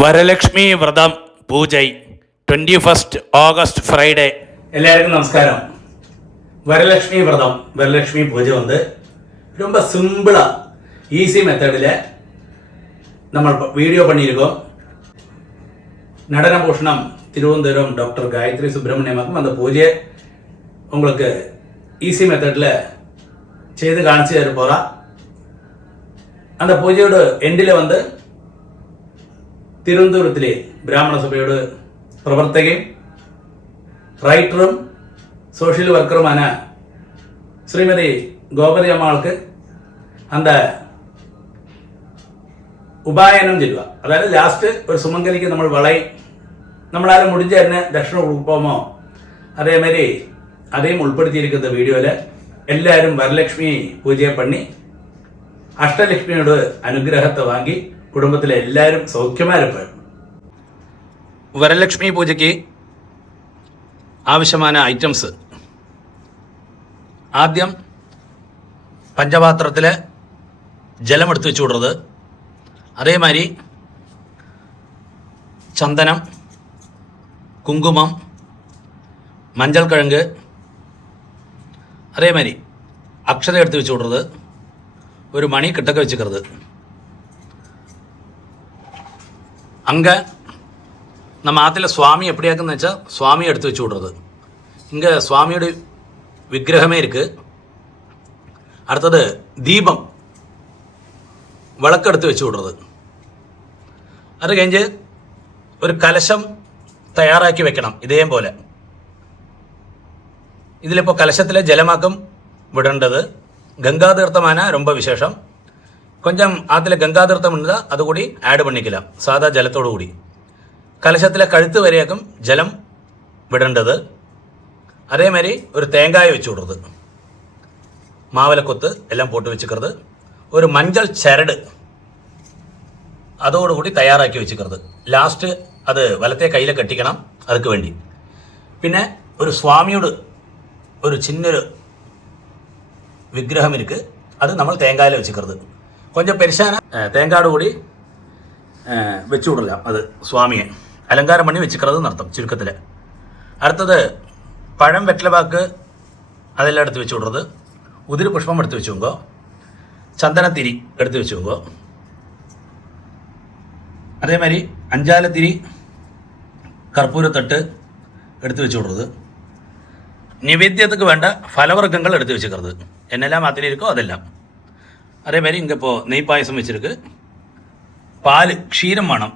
വരലക്ഷ്മി വ്രതം പൂജൈ 21 August Friday. எல்லாருக்கும் நமஸ்காரம். வரலட்சுமி விரதம் வரலட்சுமி பூஜை வந்து ரொம்ப சிம்பிளா ஈஸி மெத்தடில் நம்ம வீடியோ பண்ணியிருக்கோம். நடனபூஷணம் திருவனந்தபுரம் டாக்டர் காயத்ரி சுப்பிரமணியமாக்கும் அந்த பூஜையை உங்களுக்கு ஈஸி மெத்தடில் செய்து காணிச்சு தர போகிறா. அந்த பூஜையோட எண்டில் வந்து തിരുവനന്തപുരത്തിലെ ബ്രാഹ്മണ സഭയുടെ പ്രവർത്തകയും റൈറ്ററും സോഷ്യൽ വർക്കറുമാണ് ശ്രീമതി ഗോപതി അമ്മാൾക്ക് அந்த ഉപായനം ചെയ്യുക. അതായത് ലാസ്റ്റ് ഒരു സുമംഗലിക്ക് നമ്മൾ നമ്മളാരും മുടിഞ്ഞ് തന്നെ ദക്ഷിണ കൊടുക്കുമോ അതേമാതിരി അதையும் ഉൾപ്പെടുത്തിയിരിക്കുന്ന വീഡിയോയിൽ എല്ലാവരും വരലക്ഷ്മി പൂജയെ പണി അഷ്ടലക്ഷ്മിയോട് അനുഗ്രഹത്തെ വാങ്ങി കുടുംബത്തിലെ എല്ലാവരും സൗഖ്യമായിരിക്കും. വരലക്ഷ്മി പൂജയ്ക്ക് ആവശ്യമായ ഐറ്റംസ് ആദ്യം പഞ്ചപാത്രത്തിൽ ജലം എടുത്ത് വെച്ച് വിടുന്നത്, അതേമാതിരി ചന്ദനം, കുങ്കുമം, മഞ്ഞൾ കിഴങ്ങ്, അതേമാതിരി അക്ഷത എടുത്ത് വെച്ച് വിടുന്നത്, ഒരു മണി കിട്ടൊക്കെ വെച്ചിക്കരുത്. அங்கே நம்ம ஆற்றுல சுவாமி எப்படியாக்குன்னு வச்சா சுவாமி எடுத்து வச்சு விட்றது. இங்கே சுவாமியோட விக்கிரகமே இருக்குது. அடுத்தது தீபம் விளக்கு எடுத்து வச்சு விட்றது. അത് കഴിഞ്ഞ് ഒരു കലശം തയ്യാറാക്കി വെക്കണം. ഇതേപോലെ ഇതിലിപ്പോൾ കലശത്തിലെ ജലമാക്കും വിടേണ്ടത്. ഗംഗാതീർത്ഥമാണ് ரொம்ப விசேஷம். கொஞ்சம் ஆற்றுல கங்காதீர்த்தம் இருந்தால் அது கூடி ஆட் பண்ணிக்கலாம். சாதா ஜலத்தோடு கூடி கலசத்தில் கழுத்து வரையாக்கும் ஜலம் விடേണ്ടത്. அதேமாதிரி ஒரு தேங்காயை வச்சு விடுறது, மாவிலை கொத்து எல்லாம் போட்டு வச்சுக்கிறது. ஒரு மஞ்சள் சரடு அதோடு கூடி தயாராக்கி வச்சுக்கிறது. ലാസ്റ്റ് അത് വലത്തെ കയ്യിൽ കെട്ടിക്കണം. அதுக்கு വേണ്ടി പിന്നെ ഒരു സ്വാമിയോട് ഒരു ചിന്നൊരു വിഗ്രഹം ഇരിക്ക്. അത് നമ്മൾ തേങ്ങായിൽ വെച്ചിക്கிறது. கொஞ்சம் பெருசான தேங்காடு கூடி வச்சு விடலாம். அது சுவாமியை அலங்காரம் பண்ணி வச்சுக்கிறதுன்னு அர்த்தம் சுருக்கத்தில். அடுத்தது பழம், வெற்றிலபாக்கு அதெல்லாம் எடுத்து வச்சு விட்றது. உதிரி புஷ்பம் எடுத்து வச்சுக்கோங்க. சந்தனத்திரி எடுத்து வச்சுக்கோங்க. அதே மாதிரி அஞ்சாலத்திரி, கற்பூரத்தட்டு எடுத்து வச்சு விட்றது. நிவேத்தியத்துக்கு வேண்ட பலவர்க்கங்கள் எடுத்து வச்சுக்கிறது. என்னெல்லாம் மாத்திரை இருக்கோ அதெல்லாம். அதேமாதிரி இங்கே இப்போது நெய் பாயசம் வச்சுருக்கு. பால் க்ஷீரம் வேணும்.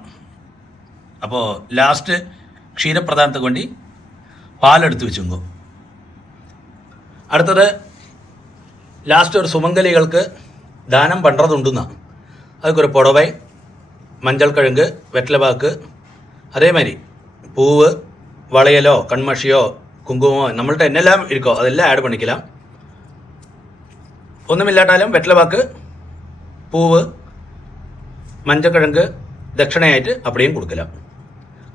அப்போது லாஸ்ட்டு க்ஷீரப்பிரதானத்துக்கு வேண்டி பால் எடுத்து வச்சுங்கோ. அடுத்தது லாஸ்ட்டு ஒரு சுமங்கலிகளுக்கு தானம் பண்ணுறதுண்டுன்னா அதுக்கு ஒரு புடவை, மஞ்சள் கிழங்கு, வெற்றிலபாக்கு, அதேமாதிரி பூவு, வளையலோ கண்மஷியோ குங்குமோ நம்மள்ட்ட என்னெல்லாம் இருக்கோ அதெல்லாம் ஆட் பண்ணிக்கலாம். ഒന്നുമില്ലാട്ടാലും വെറ്റിലപാക്ക്, പൂവ്, മഞ്ഞക്കിഴങ്ങ് ദക്ഷിണയായിട്ട് അപ്പടിയും കൊടുക്കലാം.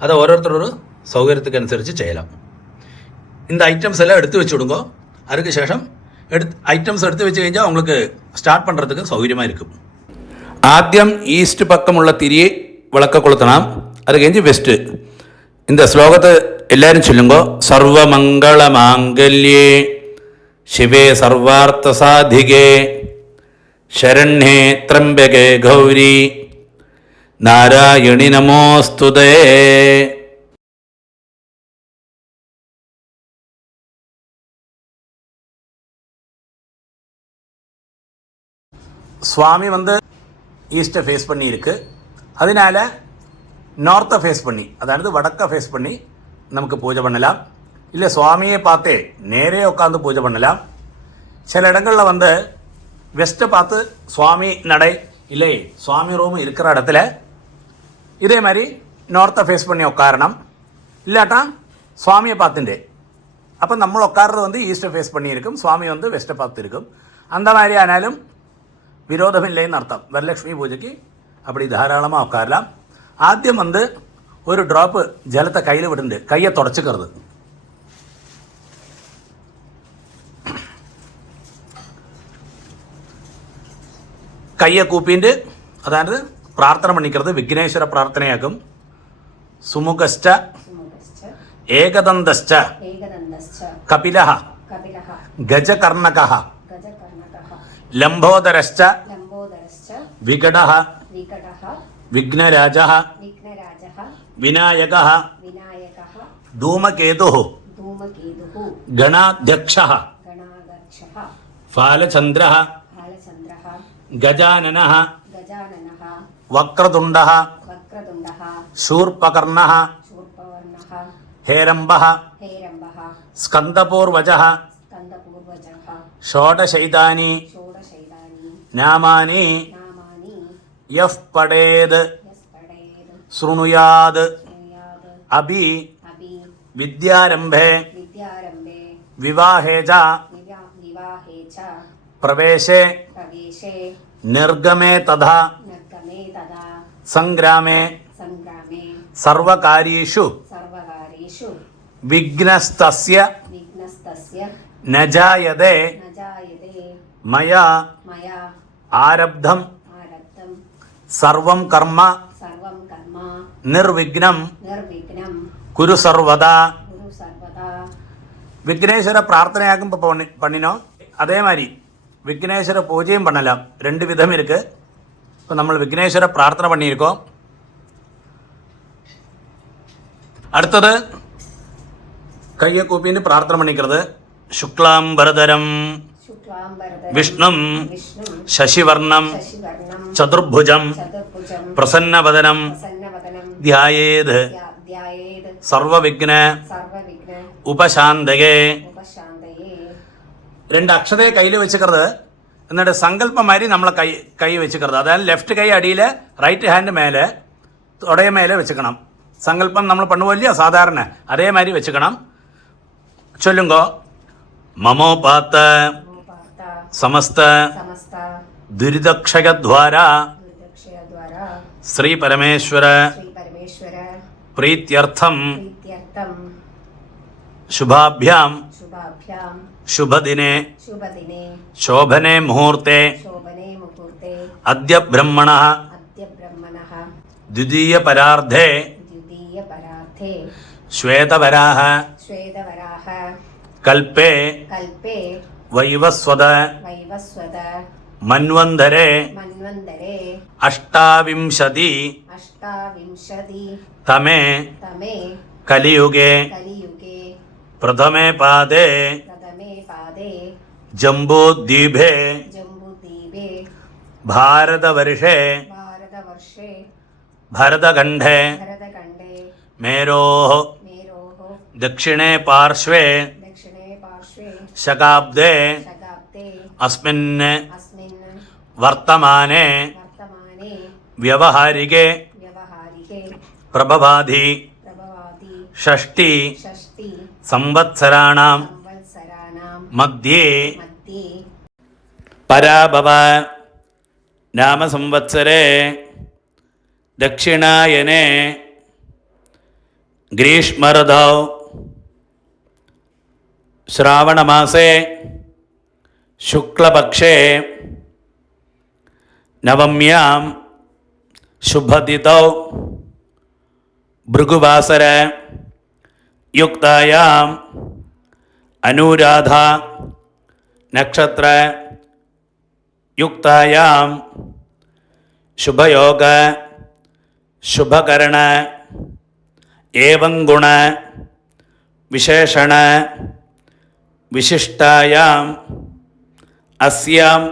അത് ഓരോരുത്തരൊരു സൗകര്യத்துக்கு അനുസരിച്ച് ചെയ്യலாம். இந்த ஐட்டம்ஸ் எல்லாம் எடுத்து வச்சு விடுங்க. அதுக்கு சேஷம் ஐட்டம்ஸ் எடுத்து வச்சு കഴിഞ്ഞാൽ உங்களுக்கு ஸ்டார்ட் பண்ணுறதுக்கு சௌகரியமாக இருக்கும். ஆദ്യം ஈஸ்ட் பக்கமுள்ள திரியை விளக்க கொளுத்தலாம். அது കഴിഞ്ഞ് வெஸ்ட்டு. இந்த ஸ்லோகத்தை எல்லாரும் சொல்லுங்க. சர்வமங்கள மாங்கல்யே शिवे सर्वार्थसाधिके शरण्ये त्र्यम्बके गौरी नारायणि नमोस्तुते. சுவாமி வந்து ஈஸ்ட்டை ஃபேஸ் பண்ணி இருக்கு. அதனால நார்த்தை ஃபேஸ் பண்ணி, அதாவது வடக்க ஃபேஸ் பண்ணி நமக்கு பூஜை பண்ணலாம். இல்லை சுவாமியை பார்த்தே நேரே உட்காந்து பூஜை பண்ணலாம். சில இடங்களில் வந்து வெஸ்ட்டை பார்த்து சுவாமி நடை இல்லை சுவாமி ரூம் இருக்கிற இடத்துல இதே மாதிரி நார்த்தை ஃபேஸ் பண்ணி உட்காரணும். இல்லாட்டா சுவாமியை பார்த்துட்டே அப்போ நம்ம உட்கார்றது வந்து ஈஸ்ட்டை ஃபேஸ் பண்ணி இருக்கும், சுவாமி வந்து வெஸ்ட்டை பார்த்து இருக்கும். அந்த மாதிரி ஆனாலும் விரோதம் இல்லைன்னு அர்த்தம். வரலட்சுமி பூஜைக்கு அப்படி தாராளமாக உட்காரலாம். ஆദ്യം வந்து ஒரு ட்ராப்பு ஜலத்தை கையில் விட்டுண்டு கையை தொடச்சிக்கிறது. கையை கூப்பிண்டு அதாவது பிரார்த்தனை பண்ணிக்கிறது. விக்னேஸ்வர பிரார்த்தனையாகும். സുമുഖശ്ച സുമുഖശ്ച ഏകദന്തശ്ച ഏകദന്തശ്ച കപിലഃ കപിലഃ ഗജകർണകഃ ഗജകർണകഃ ലംബോദരശ്ച ലംബോദരശ്ച വികടഃ വികടഃ വിഘ്നരാജः വിഘ്നരാജः വിനായകः വിനായകः ധൂമകേതുഃ ധൂമകേതുഃ ഗണാധ്യക്ഷः ഗണാധ്യക്ഷः ഫാലചന്ദ്രः ബാലചന്ദ്രः ഗജാനനः ഗജാനനः വക്രതുണ്ടः വക്രതുണ്ടः ശൂർപകർണः ശൂർപകർണः ഹേരംബः ഹേരംബः സ്കന്ദപൂർവജः സ്കന്ദപൂർവജः ഷോഡശൈതാനി ഷോഡശൈതാനി നാമാനി നാമാനി യഃ പഠേത് യസ്പടേത് ശൃണുയാത് ശൃണുയാത് അഭി അഭി വിദ്യാരംഭേ വിദ്യാരംഭേ വിവാഹേ ച വിവാഹേ ച പ്രവേശേ പ്രവേശേ നിർഗമേ തഥാ നിർഗമേ തഥാ സംഗ്രാമേ സംഗ്രാമേ സർവകാര്യേഷു സർവകാര്യേഷു വിഘ്നസ്തസ്യ വിഘ്നസ്തസ്യ ന ജായതേ ന ജായതേ മയാ മയാ ആരബ്ധം ആരബ്ധം സർവം കർമ്മ സർവം കർമ്മ നിർവിഘ്നം നിർവിഘ്നം കുരു സർവദാ. ഗുരു സർവദാ. விக்னேஸ்வர பிரார்த்தனையாக்கும் இப்போ பண்ணினோம். அதே மாதிரி விக்னேஸ்வர பூஜையும் பண்ணலாம். 2 விதம் இருக்கு. இப்போ நம்ம விக்னேஸ்வர பிரார்த்தனை பண்ணியிருக்கோம். அடுத்தது கையை கூப்பின்னு பிரார்த்தனை பண்ணிக்கிறது. சுக்லாம்பரதரம் ശുക്ലാംബരധരം വിഷ്ണും വിഷ്ണും ശശിവർണം ശശിവർണം ചതുർഭുജം ചതുർഭുജം പ്രസന്നവദനം പ്രസന്നവദനം ധ്യായേത് ധ്യായേത് സർവവിഘ്ന സർവവിഘ്ന ഉപശാന്തകേ. ഉപശാന്തയേ. 2 അക്ഷതയെ കയ്യിൽ വെച്ചുക്கிறது. എന്നിട്ട് സങ്കല്പം മാതിരി നമ്മളെ കൈ വെച്ചുക്கிறது. അതായത് ലെഫ്റ്റ് കൈ അടിയിൽ റൈറ്റ് ഹാൻഡ് മേലെ തുടയ മേലെ വെച്ചുക്കണം. സങ്കല്പം നമ്മൾ പണ്ടുപോലില്ല സാധാരണ അതേമാതിരി വെച്ചുക്കണം. ചൊല്ലുങ്കോ മമോപാത്ത സമസ്ത സമസ്ത ദുരിതക്ഷയദ്വാര ദുരിതക്ഷയദ്വാര ശ്രീ പരമേശ്വര ശ്രീ പരമേശ്വര പ്രീത്യർത്ഥം പ്രീത്യർത്ഥം ശുഭാഭ്യാം ശുഭാഭ്യാം ശുഭദിനെ ശുഭദിനെ ശോഭനെ മുഹൂർത്തെ ശോഭനെ മുഹൂർത്തെ അദ്യ ബ്രഹ്മണഃ അദ്യ ബ്രഹ്മണഃ ദ്വിതീയ പരാർദ്ധേ ദ്വിതീയ പരാർത്ഥേ ശ്വേതവരാഹ ശ്വേതവരാഹ കൽപ്പേ കൽപ്പേ വൈവസ്വത വൈവസ്വത മന്വന്തരേ മന്വന്തരേ അഷ്ടാവിംശതി അഷ്ടാവിംശതി തമേ തമേ കലിയുഗേ കലിയുഗേ പ്രഥമേ പാദേ പ്രഥമേ പാദേ ജംബൂദ്വീപേ ജംബുദ്വീപേ ഭാരതവർഷേ ഭാരതവർഷേ ഭരതഖണ്ഡേ ഭരതഖണ്ഡേ മേരോः മേരോः ദക്ഷിണേ പാർശ്വേ ദക്ഷിണേ പാർശ്വേ ശകാബ്ദേ ശതാബ്ദേ അസ്മിൻ അസ്മിൻ വർത്തമാനേ വർത്തമാനേ വ്യവഹാരികേ വ്യവഹാരികേ പ്രഭവാധി പ്രഭവാതി ഷഷ്ടി ഷഷ്ടി സംവത്സരാണാം സംവത്സരാണാം മധ്യേ മധ്യേ പരാഭവ നാമസംവത്സരേ ദക്ഷിണായനേ ഗ്രീഷ്മഋതൗ ശ്രാവണമാസേ ശുക്ലപക്ഷേ നവമ്യാം ശുഭതിഥൗ ഭൃഗുവാസര യുക്തായാം അനുരാധ നക്ഷത്ര യുക്തായാം ശുഭയോഗ ശുഭകരണ ഏവം ഗുണ വിശേഷണ വിശിഷ്ടായാം അസ്യാം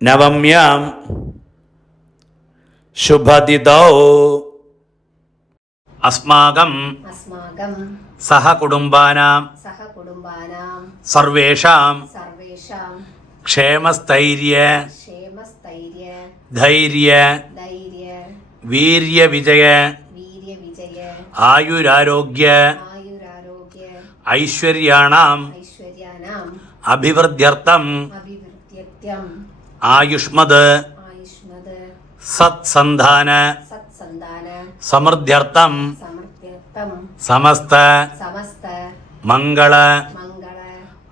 നവമ്യാം ശുഭതിഥൗ അസ്മാകം അസ്മാകം സഹകുടുംബാനാം സഹകുടുംബാനാം സർവേഷാം സർവേഷാം ക്ഷേമസ്ഥൈര്യ ക്ഷേമസ്ഥൈര്യ ധൈര്യ ധൈര്യ വീര്യവിജയ വീര്യവിജയ ആയുരാരോഗ്യ ആയുരാരോഗ്യ ഐശ്വര്യാണാം ഐശ്വര്യാനാം അഭിവൃദ്ധ്യർത്ഥം അഭിവൃദ്ധ്യത്യം ആയുഷ്മത് ആയുഷ്മത് സത്സന്ധാന സത്സന്താന സമൃദ്ധ്യർത്ഥം സമൃദ്ധ്യർത്ഥം സമസ്ത സമസ്ത മംഗള മംഗള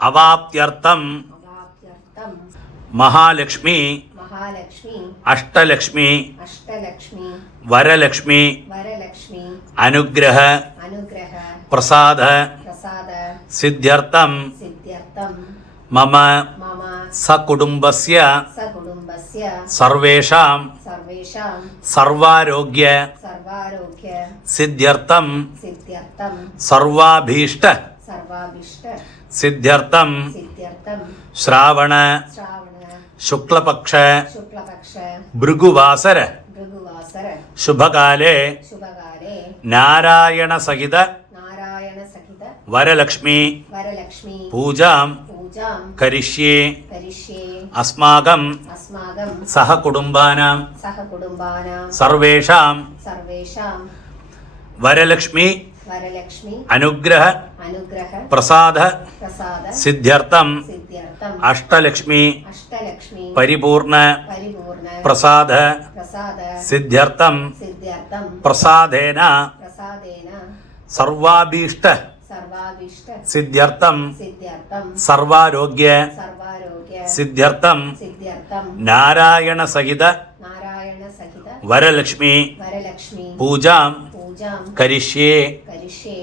അവാപ്ത്യർത്ഥം അവാപ്ത്യർത്ഥം മഹാലക്ഷ്മി മഹാലക്ഷ്മി അഷ്ടലക്ഷ്മി അഷ്ടലക്ഷ്മി വരലക്ഷ്മി വരലക്ഷ്മി അനുഗ്രഹ അനുഗ്രഹ പ്രസാദ പ്രസാദ സിദ്ധ്യർത്ഥം സിദ്ധ്യർത്ഥം മമ മമ സകുടുംബസ്യ സകുടുംബസ്യ സർവേഷാം സർവേഷാം സർവാരോഗ്യ സർവാരോഗ്യ സിദ്ധ്യർത്ഥം സിദ്ധ്യർത്ഥം സർവാഭീഷ്ട സർവാഭിഷ്ട സിദ്ധ്യർത്ഥം സിദ്ധ്യർത്ഥം ശ്രാവണ ശ്രാവണ ശുക്ലപക്ഷ ശുക്ലപക്ഷ ഭൃഗുവാസര ഭൃഗുവാസര ശുഭകാലേ ശുഭകാലേ നാരായണ സഹിത നാരായണ സഹിത വരലക്ഷ്മി വരലക്ഷ്മി പൂജാം പൂജാം കരിഷ്യേ കരിഷ്യേ അസ്മാകം അസ്മാകം സഹകുടുംബാനാം സഹകുടുംബാനാം സർവേഷാം സർവേഷാം വരലക്ഷ്മി വരലക്ഷ്മി അനുഗ്രഹ അനുഗ്രഹ പ്രസാദ പ്രസാദ സിദ്ധ്യർത്ഥം സിദ്ധ്യർത്ഥം അഷ്ടലക്ഷ്മി അഷ്ടലക്ഷ്മി പരിപൂർണ പരിപൂർണ പ്രസാദ പ്രസാദ സിദ്ധ്യർത്ഥം സിദ്ധ്യർത്ഥം പ്രസാദേന പ്രസാദേന സർവാഭീഷ്ട സർവാഭീഷ്ട സിദ്ധ്യർത്ഥം സിദ്ധ്യർത്ഥം സർവാരോഗ്യ സർവാരോഗ്യ സിദ്ധ്യർത്ഥം സിദ്ധ്യർത്ഥം നാരായണ സഹിത നാരായണ സഹിത വരലക്ഷ്മി വരലക്ഷ്മി പൂജാം പൂജാം കരിഷ്യേ കരിഷ്യേ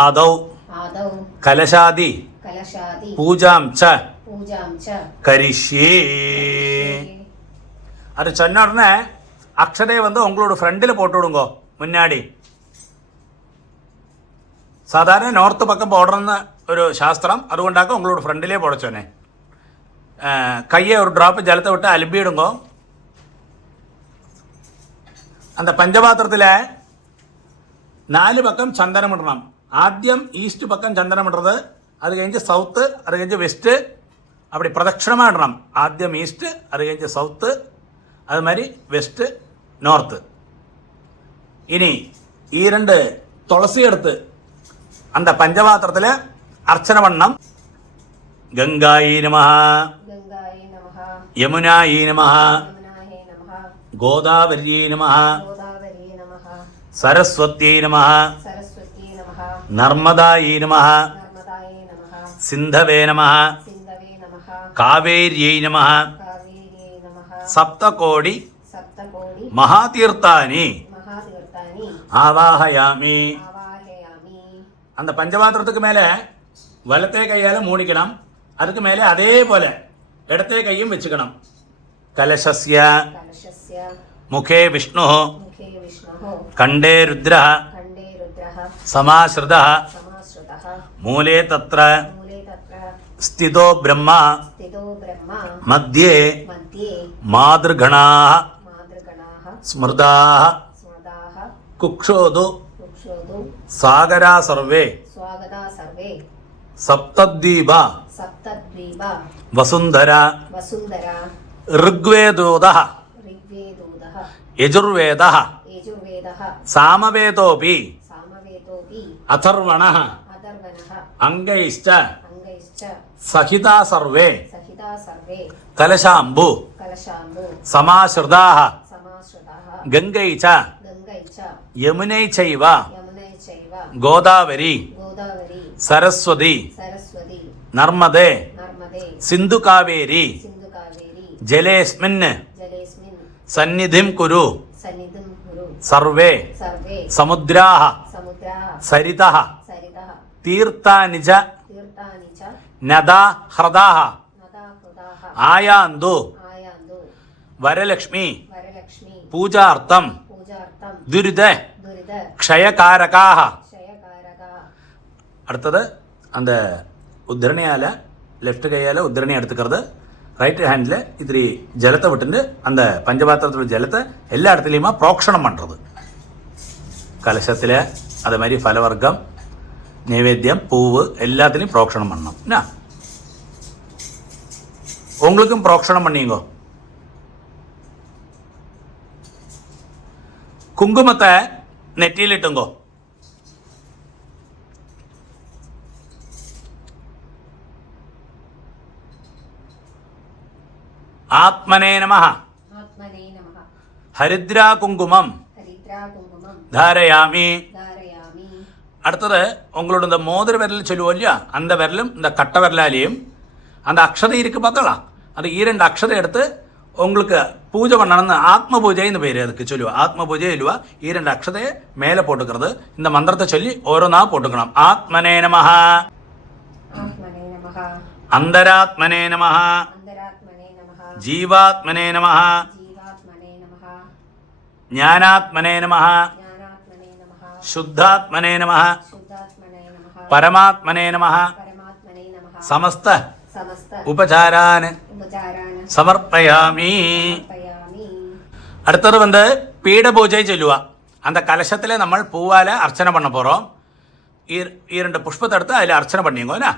ആദൗ ആദൗ കലശാദി കലശാദി പൂജാം ച പൂജാം ച കരിഷ്യേ அது சொன்ன உடனே அக்ஷதை வந்து உங்களோட ஃப்ரெண்டில் போட்டு விடுங்கோ முன்னாடி സാധാരണ നോർത്ത് പക്കം പോടണമെന്ന ഒരു ശാസ്ത്രം അതുകൊണ്ടാക്കും ഉങ്ങളോട് ഫ്രണ്ടിലേ പോടച്ചോനെ കയ്യെ ഒരു ഡ്രോപ്പ് ജലത്തെ വിട്ട് അലുമ്പിയിടുങ്കോ அந்த பஞ்சபாத்திரத்தில் 4 பக்கம் சந்தனம் இடணும். ஆദ്യം ஈஸ்ட் பக்கம் சந்தனம் இடுறது, அது கழிஞ்சு சவுத்து, அது கழிஞ்சு வெஸ்ட்டு, அப்படி பிரதட்சிணமாக இடணும். ஆദ്യം ஈஸ்ட்டு, அது கழிஞ்சு சவுத்து, அது மாதிரி வெஸ்ட்டு, നോർത്ത്. ഇനി ഈ 2 തുളസി എടുത്ത് அந்த பஞ்சபாத்திரத்தில் அர்ச்சனை பண்ணம். ഗംഗായി നമഃ, ഗംഗായേ നമഃ, യമുനായി നമഃ, യമുനായേ നമഃ, ഗോദാവര്യൈ നമഃ, ഗോദാവര്യേ നമഃ, സരസ്വത്യൈ നമഃ, സരസ്വത്യേ നമഃ, നർമ്മദായി നമഃ, നർമ്മദായേ നമഃ, സിന്ധവേ നമഃ, സിന്ധവേ നമഃ, കാവേര്യൈ നമഃ, കാവേര്യേ നമഃ, സപ്തകോടി സപ്തകോടി മഹാതീർത്ഥാനി മഹാതീർത്ഥാനി ആവാഹയാമി. ആവാഹയാമി. அந்த பஞ்சபாத்திரத்துக்கு மேலே வலத்தே கையால் மூடிக்கணும். அதுக்கு மேலே அதே போல இடத்தே கையும் வச்சுக்கணும். கலசஸ்ய കലശസ്യ முகே விஷ்ணு, മുഖേ വിഷ്ണുഃ, கண்டே ருத்ரः, ഖണ്ഡേ രുദ്രഃ, சமாஸ்ருதः, സമാശ്രിതഃ, மூலே தத்ர മൂലേ തത്ര ஸ்திதோ பிரம்மா, സ്ഥിതോ ബ്രഹ്മ, மத்தியே മധ്യേ மாதൃഗണാः മാതൃഗണാഃ, സ്മൃതാः സ്മൃതാഃ, കുക്ഷോതു കുക്ഷോതു സാഗരാ സർവേ സ്വാഗതാ സർവേ, സപ്തദ്വീപ സപ്തദ്വീപ വസുന്ധര വസുന്ധര, ഋഗ്വേദോദഃ ഋഗ്വേദോദഃ, യജുർവേദഃ യജുർവേദഃ, സാമവേദോപി സാമവേദോപി, അഥർവണഃ അഥർവണഃ, അംഗൈശ്ച അംഗൈശ്ച സഹിതാ സർവേ സഹിതാ സർവേ, കലശാംബു കലശാംബു സമാശ്രിതാഃ സമാശ്രിതാഃ, ഗംഗൈ ച ഗംഗൈ ച യമുനൈ ചൈവ യമുനൈ ചൈവ ഗോദാവരി ഗോദാവരി സരസ്വതി സരസ്വതി നർമ്മദേ നർമ്മദേ സിന്ധു കാവേരി സിന്ധു കാവേരി ജലേസ്മിൻ ജലേസ്മിൻ സന്നിധിം കുരു സന്നിധിം കുരു സർവേ സർവേ സമുദ്രാഃ സമുദ്രാഃ സരിതഃ സരിതഃ തീർത്ഥാനി ച തീർത്ഥാനി ച നദാ ഹ്രദാഃ നദാ ഹൃദാഃ ആയാന്തു ആയാന്തു വരലക്ഷ്മി വരലക്ഷ്മി പൂജാർത്ഥം പൂജാർത്ഥം ദുരിത ദുരിത ക്ഷയകാരകാഃ. ക്ഷയകാരക. அடுத்தது அந்த உத்திரணியால் லெஃப்ட் கையால் உத்திரணி எடுத்துக்கிறது, ரைட் ஹேண்டில் இத்திரி ஜலத்தை விட்டுட்டு அந்த பஞ்சபாத்திரத்தோட ஜலத்தை எல்லா இடத்துலையுமா புரோக்ஷணம் பண்ணுறது. கலசத்தில் அதே மாதிரி ஃபலவர்க்கம், நைவேத்தியம், பூவு எல்லாத்துலேயும் புரோக்ஷணம் பண்ணணும். என்ன உங்களுக்கும் புரோக்ஷணம் பண்ணீங்கோ. குங்குமத்தை நெற்றியில் இட்டுங்கோ. ആത്മനേ നമഃ. ആത്മനേ നമഃ. ഹരിദ്രാ കുങ്കുമം ഹരിദ്രാ കുങ്കുമം ധാരയാമി. ധാരയാമി. அடுத்தது உங்களோட இந்த மோதிர விரல் சொல்லுவோம் இல்லையா, அந்த விரலும் இந்த கட்ட விரலாலையும் அந்த அக்ஷதை இருக்கு பார்க்கலாம், அந்த 2 அக்ஷதை எடுத்து உங்களுக்கு பூஜை பண்ணணும்னு ஆத்மபூஜைன்னு பேர் அதுக்கு சொல்லுவா. ஆத்மபூஜை இல்லுவா. ഈ 2 അക്ഷതയെ മേലെ പോട്ടുക്കുന്നത്. இந்த മന്ത്രത്തെ ചൊല്ലി ഓരോന്നാ പോട്ടുക്കണം. ആത്മനേ നമഃ, ആത്മനേ നമഃ, അന്തരാത്മനേ നമഃ, അന്തരാത്മനേ നമഃ, ജീവാത്മനേ നമഃ, ജീവാത്മനേ നമഃ, ജ്ഞാനാത്മനേ നമഃ, ജ്ഞാനാത്മനേ നമഃ, ശുദ്ധാത്മനേ നമഃ, ശുദ്ധാത്മനേ നമഃ, പരമാത്മനേ നമഃ. പരമാത്മനേ നമഃ. സമസ്ത സമസ്ത ഉപചാരാൻ ഉപചാരാൻ സമർപ്പയാമി. സമർപ്പയാമി. அடுத்தது வந்து பீட பூஜை சொல்லுவா. அந்த கலசத்தில் நம்ம பூவால் அர்ச்சனை பண்ண போகிறோம். ഈ 2 പുഷ്പത്തെ എടുത്ത് അതിൽ അർച്ചന പണിയുങ്കോനാ.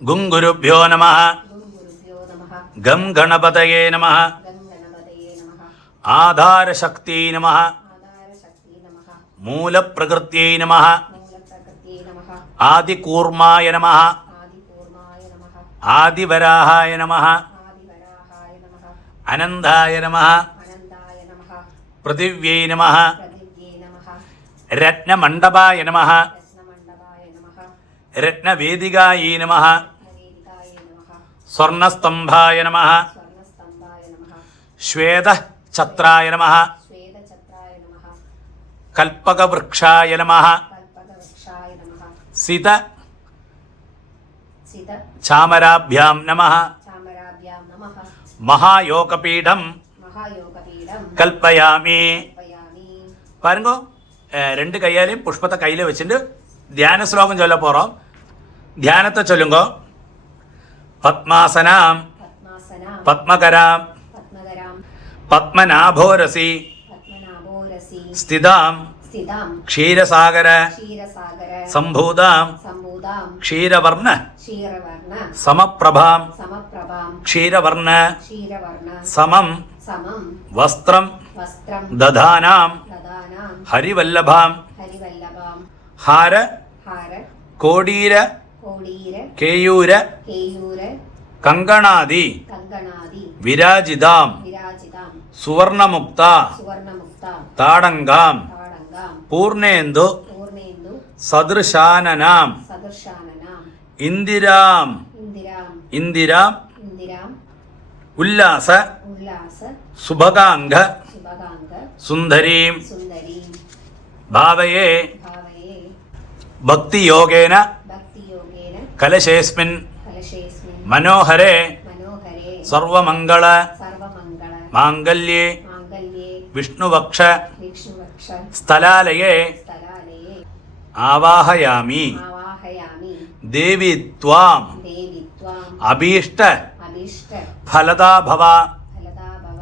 ഗുങ്കുരുഭ്യോ നമഃ, ഗും ഗുരുഭ്യോ നമഃ, ഗം ഗണപതയേ നമഃ, ഗം ഗണപതയേ നമഃ, ആധാരശക്തി നമഃ, ആധാരശക്തി നമഃ, മൂലപ്രകൃത്യൈ നമഃ, മൂലപ്രകൃത്യേ നമഃ, ആദികൂർമായ നമഃ, ആദികൂർമായ നമഃ, ആദിവരാഹായ നമഃ, ആദിവരാഹായ നമഃ, അനന്തായ നമഃ, അനന്തായ നമഃ, പൃഥിവ്യൈ നമഃ, പ്രതിവ്യേ നമഃ, രത്നമണ്ഡപായ നമഃ, രത്നമണ്ഡപായ നമഃ, രത്നവേദികായൈ നമഃ, രത്നവേദികായ നമഃ, സ്വർണസ്തംഭായ നമഃ, സ്വർണസ്തംഭായ നമഃ, ശ്വേതഛത്രായ നമഃ, ശ്വേതഛത്രായ നമഃ, കൽപ്പകവൃക്ഷായ നമഃ, കൽപ്പകവൃക്ഷായ നമഃ, സിത സിത ചാമരാഭ്യാം നമഃ, ചാമരാഭ്യാം നമഃ, മഹായോഗപീഠം മഹായോഗപീഠം കൽപ്പയാമി. കൽപ്പയാമി. பாருங்கோ 2 கையாலையும் புஷ்பத்தை கையில் வச்சுட்டு தியான ஸ்லோகம் சொல்ல போகிறோம். தியானத்தை சொல்லுங்கோ. பத்மாசனாம் പത്മാസനാം പത്മകരാം പത്മകരാം പത്മനാഭോരസി പത്മനാഭോരസി സ്ഥിതാം സ്ഥിതാം ക്ഷീരസാഗര ക്ഷീരസാഗര സംഭൂതാം സംഭൂതാം ക്ഷീരവർണ്ണ ക്ഷീരവർണ്ണ സമപ്രഭാം സമപ്രഭാം ക്ഷീരവർണ്ണ ക്ഷീരവർണ്ണ സമം സമം വസ്ത്രം വസ്ത്രം ദധാനാം ദദാനാം ഹരിവല്ലഭാം ഹരിവല്ലഭാം ഹാര ഹാര കോടീര കോടീര കേയൂര കേയൂര കങ്കണാദി കങ്കണാദി വിരാജിതാം വിരാജിതാം സുവർണമുക്ത സുവർണമുക്ത താടങ്കാം താടങ്കാം പൂർണേന്ദു പൂർണേന്ദു സദൃശാനനാം സദൃശാനനാം ഇന്ദിരാം ഇന്ദിരാം ഇന്ദിരാം ഇന്ദിരാം ഉല്ലാസ ഉല്ലാസ സുഭഗാംഗ ശുഭകാന്ത സുന്ദരീം സുന്ദരീം ഭാവയേ ഭാവയേ ഭക്തിയോഗേന ഭക്തിയോഗേന കലശേസ്മിൻ കലശേസ്മിൻ മനോഹരേ മനോഹരേ സർവമംഗള സർവമംഗള മാംഗല്യേ മാംഗല്യേ വിഷ്ണുവക്ഷ വിഷ്ണുവക്ഷ സ്ഥലാലയേ സ്ഥലാലയേ ആവാഹയാമി. ആവാഹയാമി. ദേവി ത്വാം ദേവി ത്വാം അഭീഷ്ട അഭീഷ്ട ഫലദാ ഭവ ഫലദാ ഭവ.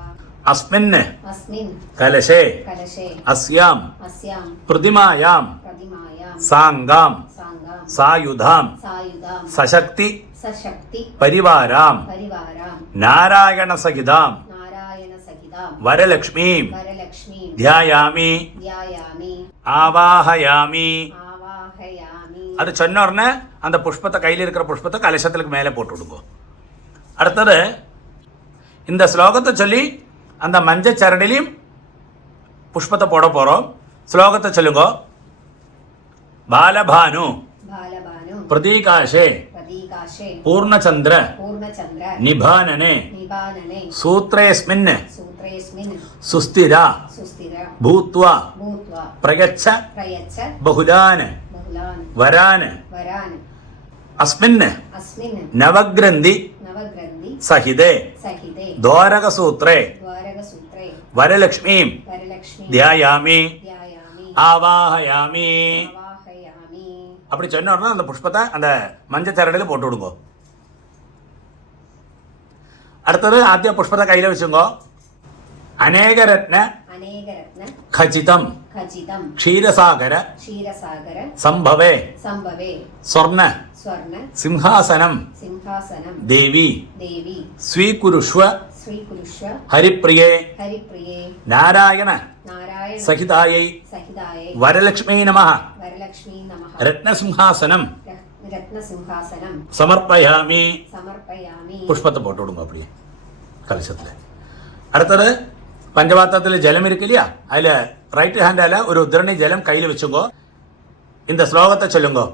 അസ്മിൻ അസ്മിൻ കലശേ കലശേ അസ്യാം അസ്യാം പ്രതിമായാം പ്രതിമായാം സാംഗാം സാംഗാം സായുധാം സായുധാം സശക്തി സശക്തി പരിവാരാം പരിവാരാം നാരായണ സഹിതാം നാരായണ സഹിതാം വരലക്ഷ്മീം വരലക്ഷ്മീം ധ്യായാമി ധ്യായാമി ஆவாஹயாமி. ஆவாஹயாமி. அது சொன்ன உடனே அந்த புஷ்பத்தை கையில் இருக்கிற புஷ்பத்தை கலசத்துக்கு மேலே போட்டு விடுங்க. அடுத்தது இந்த ஸ்லோகத்தை சொல்லி அந்த மஞ்ச சரடிலையும் புஷ்பத்தை போட போகிறோம். ஸ்லோகத்தை சொல்லுங்க. பாலபானு ബാലഭാനു பிரதீகாஷே പ്രതീകാശേ பூர்ணச்சந்திர പൂർണ്ണചന്ദ്ര நிபானனே നിപാനനെ சூத்ரேஸ்மின் സൂത്രേസ്മിൻ சுஸ்திரா സുസ്ഥിര பூத்வா ഭൂത്വ பிரயச்ச പ്രയച്ഛ ബഹുലാൻ ബഹുലാൻ വരാൻ വരാൻ അസ്മിൻ അസ്മിൻ നവഗ്രന്ഥി നവഗ്രന്ഥി സഹിതേ സഹിതേ ദ്വാരകസൂത്രേ ദ്വാരകസൂത്രേ വരലക്ഷ്മീം വരലക്ഷ്മി ധ്യായാമി ധ്യായാമി ஆவாஹயாமி. ആവാഹയാമി. அப்படி சொன்ன உடனே அந்த புஷ்பத்தை அந்த மஞ்ச சரடில் போட்டு விடுங்க. അടുത്തത് ആദ്യ പുഷ്പത്തെ കയ്യിൽ വെച്ചുങ്കോ. അനേകരത്ന അനേകരത്ന ഖചിതം ഖചിതം ക്ഷീരസാഗര ക്ഷീരസാഗര സംഭവേ സംഭവേ സ്വർണ സ്വർണ സിംഹാസനം സിംഹാസനം ദേവി ദേവി സ്വീകുരുഷ്വ ശ്രീകുരുഷ്വ ഹരിപ്രിയേ ഹരിപ്രിയേ നാരായണ നാരായണ സഹിതായൈ സഹിതായേ വരലക്ഷ്മീ നമഃ വരലക്ഷ്മീ നമഃ രത്നസിംഹാസനം രത്നസിംഹാസനം സമർപ്പയാമി. സമർപ്പയാമി. പുഷ്പത്തെ போட்டு விடுங்க அப்படியே கலசத்தில். அடுத்தது பஞ்சபாத்திரத்தில் ஜலம் இருக்கு இல்லையா, அதில் ரைட் ஹேண்டால் ஒரு உதிரணி ஜலம் கையில் வச்சுங்கோ. இந்த ஸ்லோகத்தை சொல்லுங்கோ.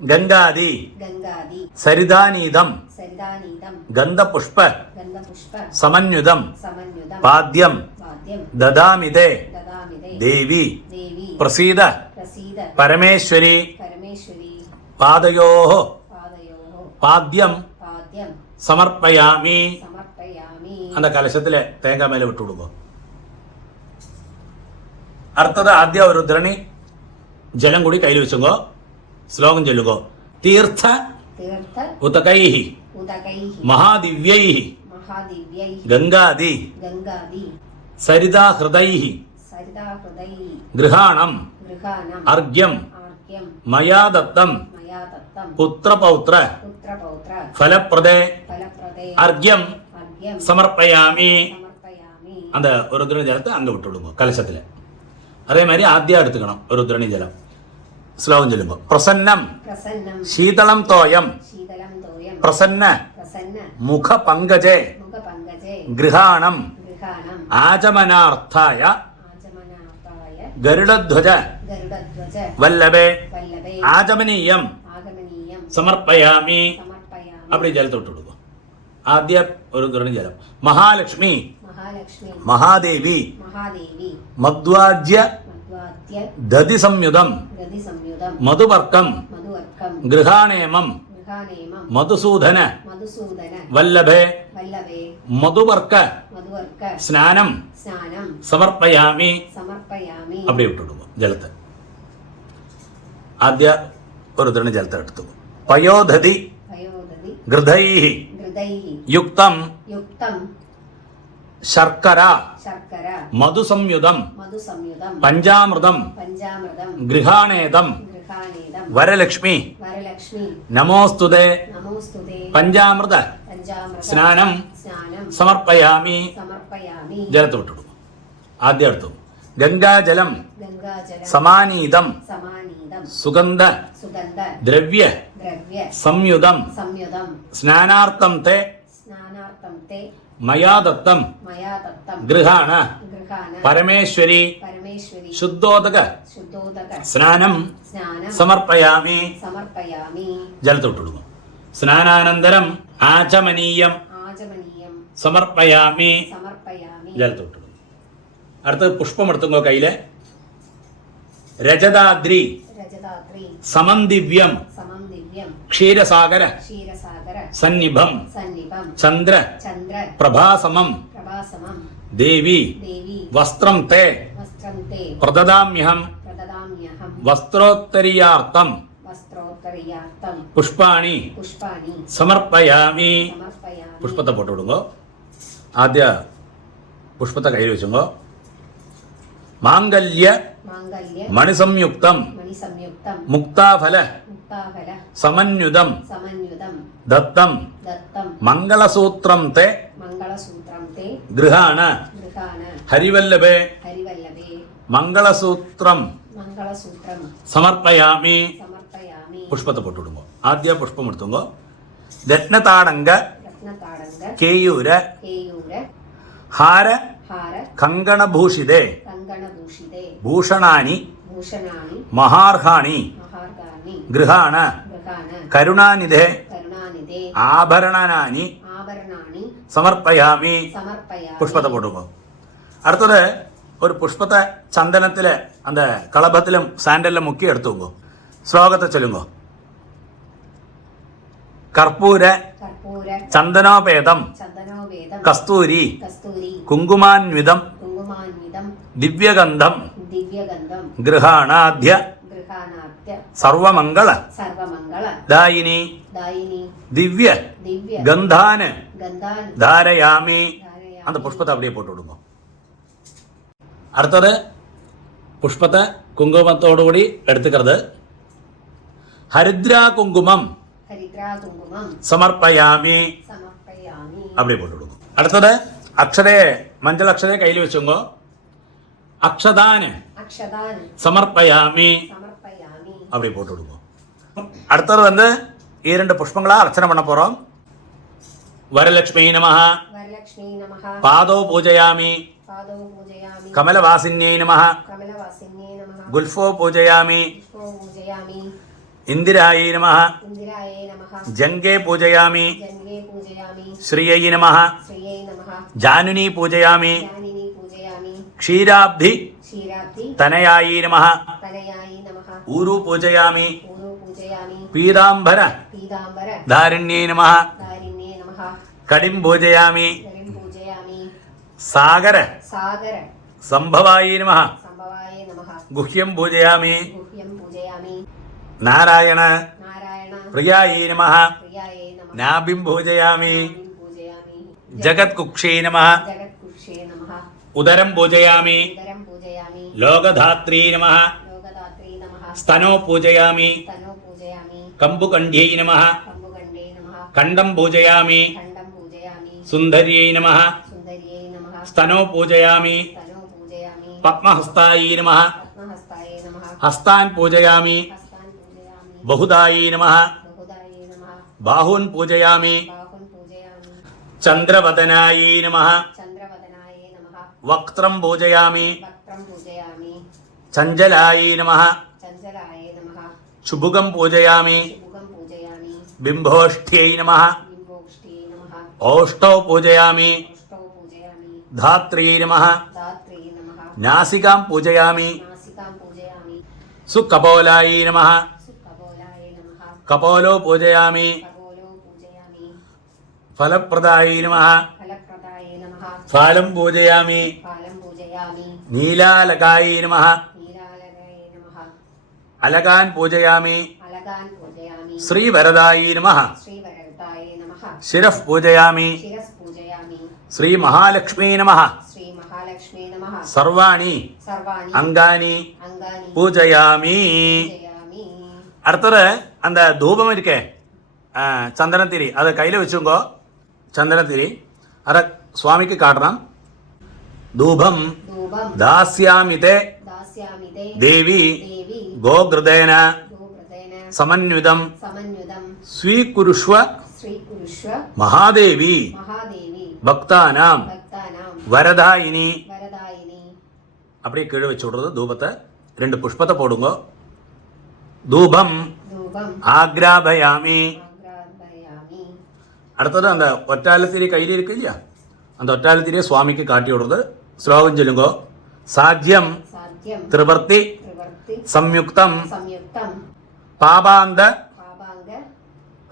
கங்காதி ഗംഗാദി சரிதானீதம் സരിതാനീതം ഗന്ധപുഷ്പ ഗന്ധപുഷ്പ സമന്യുതം സമന്യുതം പാദ്യം വാദ്യം ദദാമിതേ ദദാമിതേ ദേവി ദേവി പ്രസീദ പ്രസീദ പരമേശ്വരി പരമേശ്വരി പാദയോः പാദയോः പാദ്യം പാദ്യം സമർപ്പയാമി. സമർപ്പയാമി. அந்த കലശത്തിലെ തേങ്ങ മേലെ വിട്ടു കൊടുക്കും. അടുത്തത് ആദ്യ ഒരു രുദ്രണി ജലം കൂടി കയ്യിൽ വെച്ചുങ്കോ. ശ്ലോകം ചൊല്ലുകോ. തീർത്ഥ തീർത്ഥ ഉതകൈഹി ഉദകൈഹി മഹാദിവ്യൈഹി മഹാദിവ്യൈഹി ഗംഗാദി ഗംഗാദി സരിതാഹൃദൈഹി സരിതാഹൃദൈഹി ഗൃഹാണം ഗൃഹാണം അർഘ്യം ആർഗ്യം മയാ ദത്തം മയാ ദത്തം പുത്രപൗത്ര പുത്രപൗത്ര ഫലപ്രദേ ഫലപ്രദേ അർഘ്യം അർഗ്യം സമർപ്പയാമി. സമർപ്പയാമി. அந்த ஒரு ருத்ரணி ஜலத்தை அங்கே விட்டு விடுங்க கலசத்தில். அதே மாதிரி ஆத்தியா எடுத்துக்கணும் ஒரு ருத்ரணி ஜலம். ஸ்லோகம் சொல்லுங்க. பிரசன்னம் പ്രസന്നം ശീതളം തോയം ശീതളം തോയം പ്രസന്ന പ്രസന്ന മുഖ പങ്കജേ മുഖപങ്കജേ ഗൃഹാണം ഗൃഹാണം ആചമനാർത്ഥായ ആചമനാർത്ഥായ ഗരുഡധ്വജ ഗരുഡധ്വജ വല്ലഭേ വല്ലഭേ ആചമനീയം ആഗമനീയം സമർപ്പയാമി. സമർപ്പയാമി. அப்படி ஜலத்தை விட்டு விடுங்க. ஆத்திய ஒரு ருத்ரணி ஜலம். மகாலட்சுமி മഹാലക്ഷ്മി മഹാദേവി മഹാദേവി മദ്വാജ്യ മദ്വാദ്യ ദധി സംയുതം ഗതി സംയുതം മധുവർക്കം മധുവർക്കം ഗൃഹാണേമം ഗൃഹാനേമം മധുസൂദന മധുസൂദന വല്ലഭേ വല്ലഭേ മധുവർക്ക മധുവർക്ക സ്നാനം സ്നാനം സമർപ്പയാമി. സമർപ്പയാമി. அப்படி விட்டுடுங்க ஜலத்தை. ആദ്യ ഒരു രുദ്രണി ജലത്തെ എടുത്തു. പയോധതി പയോദതി ഗൃധൈഹി ഹൃദൈഹി യുക്തം യുക്തം ശർക്കര ശർക്കര മധുസംയുതം മധുസംയുതം പഞ്ചാമൃതം പഞ്ചാമൃതം ഗൃഹാണേതം ഗൃഹാനേതം വരലക്ഷ്മി വരലക്ഷ്മി നമോസ്തുതേ നമോസ്തുതേ പഞ്ചാമൃത പഞ്ചാമൃത സ്നാനം സ്നാനം സമർപ്പയാമി. സമർപ്പയാമി. ജലത്തെ വിട്ടുകൊടുക്കും. ആദ്യം എടുത്തു. ഗംഗാജലം ഗംഗാജലം സമാനീതം സമാനീതം സുഗന്ധ സുഗന്ധ ദ്രവ്യ ദ്രവ്യ സംയുതം സംയുതം സ്നാനാർത്ഥം തേ സ്നാനാർത്ഥം തേ മയാ ദത്തം മയാ ദത്തം ഗൃഹാണ ഗൃഹാന പരമേശ്വരി പരമേശ്വരി ശുദ്ധോദക ശുദ്ധോദക സ്നാനം സ്നാനം സമർപ്പയാമി. സമർപ്പയാമി. ജലത്തെ വിട്ടുകൊടുക്കും. സ്നാനാനന്തരം ആചമനീയം ആചമനീയം സമർപ്പയാമി. സമർപ്പയാമി. ജലത്തെ വിട്ടുകൊടുക്കും. അടുത്ത് പുഷ്പം എടുത്തുങ്കോ കയ്യില്. രജതാദ്രി രജതാത്രി സമന്ദിവ്യം സമം ദിവ്യം ക്ഷീരസാഗര ക്ഷീരസാഗര സന്നിഭം സന്നിഭം ചന്ദ്ര ചന്ദ്ര പ്രഭാസമം പ്രഭാസമം ദേവി ദേവി വസ്ത്രം തേ വസ്ത്രം തേ പ്രദദാമ്യഹം പ്രദദാമ്യഹം വസ്ത്രോത്തരീയാർത്ഥം വസ്ത്രോത്തരീയാർത്ഥം പുഷ്പാണി പുഷ്പാണി സമർപ്പയാമി. സമർപ്പയാമി. പുഷ്പത്തെ പോട്ട് വിടുങ്കോ. ആദ്യ പുഷ്പത്തെ കയ്യിൽ വെച്ചുങ്കോ. മാംഗല്യ മാംഗല്യ മണിസംയുക്തം മണിസംയുക്തം മുക്താഫല മുക്താഫല സമന്യുതം സമന്യുതം ദത്തം ദത്തം മംഗളസൂത്രം തേ മംഗളസൂത്രം തേ ഗൃഹാണ ഗൃഹാന ഹരിവല്ലഭേ ഹരിവല്ലഭേ മംഗളസൂത്രം മംഗളസൂത്രം സമർപ്പയാമി. സമർപ്പയാമി. പുഷ്പത്തെ പൊട്ടുടുമ്പോ ആദ്യ പുഷ്പം എടുത്തുങ്കോ. രത്നതാടങ്ക രത്നതാടങ്ക കേയൂര കേയൂര ഹാര ഹാര കങ്കണഭൂഷിതേ കങ്കണഭൂഷിതേ ഭൂഷണാനി ഭൂഷണാനി മഹാർഹാണി മഹാർഗാനി ഗൃഹാണ ഗൃഹാന കരുണാനിധേ കരുണാനിധേ ആഭരണാനി ആഭരണാനി സമർപ്പയാമി. സമർപ്പയാമി. പുഷ്പത്തെ പോട്ടുമ്പോ അടുത്തത് ഒരു പുഷ്പത്തെ ചന്ദനത്തില് அந்த കളഭത്തിലും സാൻഡലിലും മുക്കി എടുത്തുങ്കോ. ശ്ലോകത്തെ ചൊല്ലുങ്കോ. കർപ്പൂര കർപ്പൂര ചന്ദനോപേതം ചന്ദനോവേദം കസ്തൂരി കസ്തൂരി കുങ്കുമാന്വിതം കുങ്കുമാന്വിതം ദിവ്യഗന്ധം ദിവ്യഗന്ധം ഗൃഹാണാദ്യ ഗൃഹാനാദ്യ സർവമംഗള സർവമംഗള ദായിനി ദായിനി ദിവ്യ ദിവ്യ ഗന്ധാന് ഗന്ധാൻ ധാരയാമി. ധാരയാമി. அந்த പുഷ്പത്തെ அப்படியே போட்டு விடுங்க. അടുത്തത് പുഷ്പത്തെ കുങ്കുമത്തോടുകൂടി എടുത്തുക്கிறது. ഹരിദ്രാ കുങ്കുമം ഹരിദ്രാ കുങ്കുമം സമർപ്പയാമി. സമർപ്പയാമി. அப்படியே போட்டு விடுங்க. അടുത്തത് അക്ഷരയെ മஞ்சள் അക്ഷരയെ കയ്യിൽ വെച്ചുങ്കോ. അക്ഷതാന് അക്ഷതാൻ സമർപ്പയാമി. സമർപ്പയാമി. அப்படியே போட்டு விடுங்க. அடுத்தது வந்து 2 புஷ்பங்களா அர்ச்சனை பண்ண போறோம். வரலட்சுமி நமஹ വരലക്ഷ്മീ നമഃ പാദോ പൂജയാമി. പാദോ പൂജയാമി. കമലവാസിന്യൈ നമഃ കമലവാസിന്യേ നമഃ ഗുൽഫോ പൂജയാമി. പുഷ്പോ പൂജയാമി. ഇന്ദിരായൈ നമഃ ഇന്ദിരായേ നമഃ ജംഗേ പൂജയാമി ജന്മേ പൂജയാമി ശ്രിയൈ നമഃ ശ്രിയേ നമഃ ജാനുനി പൂജയാമി ജാനിനി പൂജയാമി ക്ഷീരാബ്ധി ക്ഷീരാബ്ധി തനയായൈ നമഃ തനയായി നമഃ ഊരു പൂജയാമി ഊരു പൂജയാമി പീതാംബര പീതാംബര ധാരിണ്യൈ നമഃ ധാരിണ്യേ നമഃ കടിം പൂജയാമി ഗരിം പൂജയാമി സാഗര സാഗര സംഭവായൈ നമഃ സംഭവായേ നമഃ ഗുഹ്യം പൂജയാമി ഗുഹ്യം പൂജയാമി നാരായണ നാരായണ പ്രിയായൈ നമഃ പ്രിയായേ നമഃ നാഭിം പൂജയാമി ഗരിം പൂജയാമി ജഗത്കുക്ഷേ നമഃ ജഗത്കുക്ഷേ നമഃ ഉദരം പൂജയാമി ഉദരം പൂജയാമി ലോകധാത്രീ നമഃ ലോകദാത്രീ നമഃ സ്തനോ പൂജയാമി തനോ പൂജയാമി കമ്പുകണ്ഠ്യൈ നമഃ കമ്പുകണ്ഠേ നമഃ ഖണ്ഡം പൂജയാമി ഖണ്ഡം പൂജയാമി സുന്ദര്यै നമഃ സുന്ദര്यै നമഃ സ്തനോ പൂജയാമി തനോ പൂജയാമി പത്മഹസ്താयै നമഃ പത്മഹസ്തായേ നമഃ ഹസ്താൻ പൂജയാമി ഹസ്താൻ പൂജയാമി ബഹുദാयै നമഃ ബഹുദായേ നമഃ ബാഹൂൻ പൂജയാമി ബാഹും പൂജയാമി ചന്ദ്രവദനാयै നമഃ ചന്ദ്രവദനായേ നമഃ വക്ത്രം പൂജയാമി വക്രം പൂജയാമി ചഞ്ചലാयै നമഃ ചഞ്ചലായേ നമഃ ശുഭുകം പൂജയാമി ശുഭം പൂജയാമി ബിംബോഷ്ഠ്यै നമഃ ബിംബോഷ്ഠേ നമഃ ഓഷ്ടോ പൂജയാമി പുഷ്ടോ പൂജയാമി ധാത്രീ നമഃ ധാത്രീ നമഃ നാസികാം പൂജയാമി നാസികാം പൂജയാമി സുകപോലാयै നമഃ സുകപോലായേ നമഃ കപോലോ പൂജയാമി കപോലോ പൂജയാമി ഫലപ്രദാयै നമഃ ഫലപ്രദായേ നമഃ ഫാലം പൂജയാമി ഫാലം പൂജയാമി നീലാലകാयै നമഃ നീലാലകായേ നമഃ അലകാൻ പൂജയാമി അലകാൻ പൂജയാമി ശ്രീവരദാयै നമഃ ശ്രീവരദായേ നമഃ ശിരഃ പൂജയാമി ശിരസ് പൂജയാമി ശ്രീമഹാലക്ഷ്മീ നമഃ ശ്രീ മഹാലക്ഷ്മീ നമഃ സർവാണി സർവാണി അംഗാനി അംഗാനി பூஜயாமி പൂജയാമി அடுத்தது அந்த தூபம் இருக்கே சந்தனத்திரி அதை கையில் வச்சுங்கோ சந்தனத்திரி அதை சுவாமிக்கு காட்டணும் தூபம் ധൂപം தாஸ்யாமிதே ദാസ്യാമി തേ தேவி ദേവി கோகிருதேன ഗോപ്രദേന സമന്വിതം സമന്വിതം ஸ்வீகுருஷ்வ ശ്രീകുരുഷ്വ மகாதேவி മഹാദേവി பக்தானாம் ഭക്താനാം வரதாயினி വരദായിനി அப்படியே கீழே வச்சு விடுறது தூபத்தை 2 புஷ்பத்தை போடுங்க தூபம் ധൂപം ஆக்ராபயாமி ആഗ്രാപയാമി அடுத்தது அந்த ஒற்றாலத்திரி கையில் இருக்கு இல்லையா அந்த ஒற்றாலத்திரியை சுவாமிக்கு காட்டி விடுறது ஸ்லோகம் சொல்லுங்கோ சாத்தியம் സാധ്യം திரிவர்த்தி ത്രിവർത്തി സംയുക്തം സംയുക്തം பாபாந்த പാപാംഗ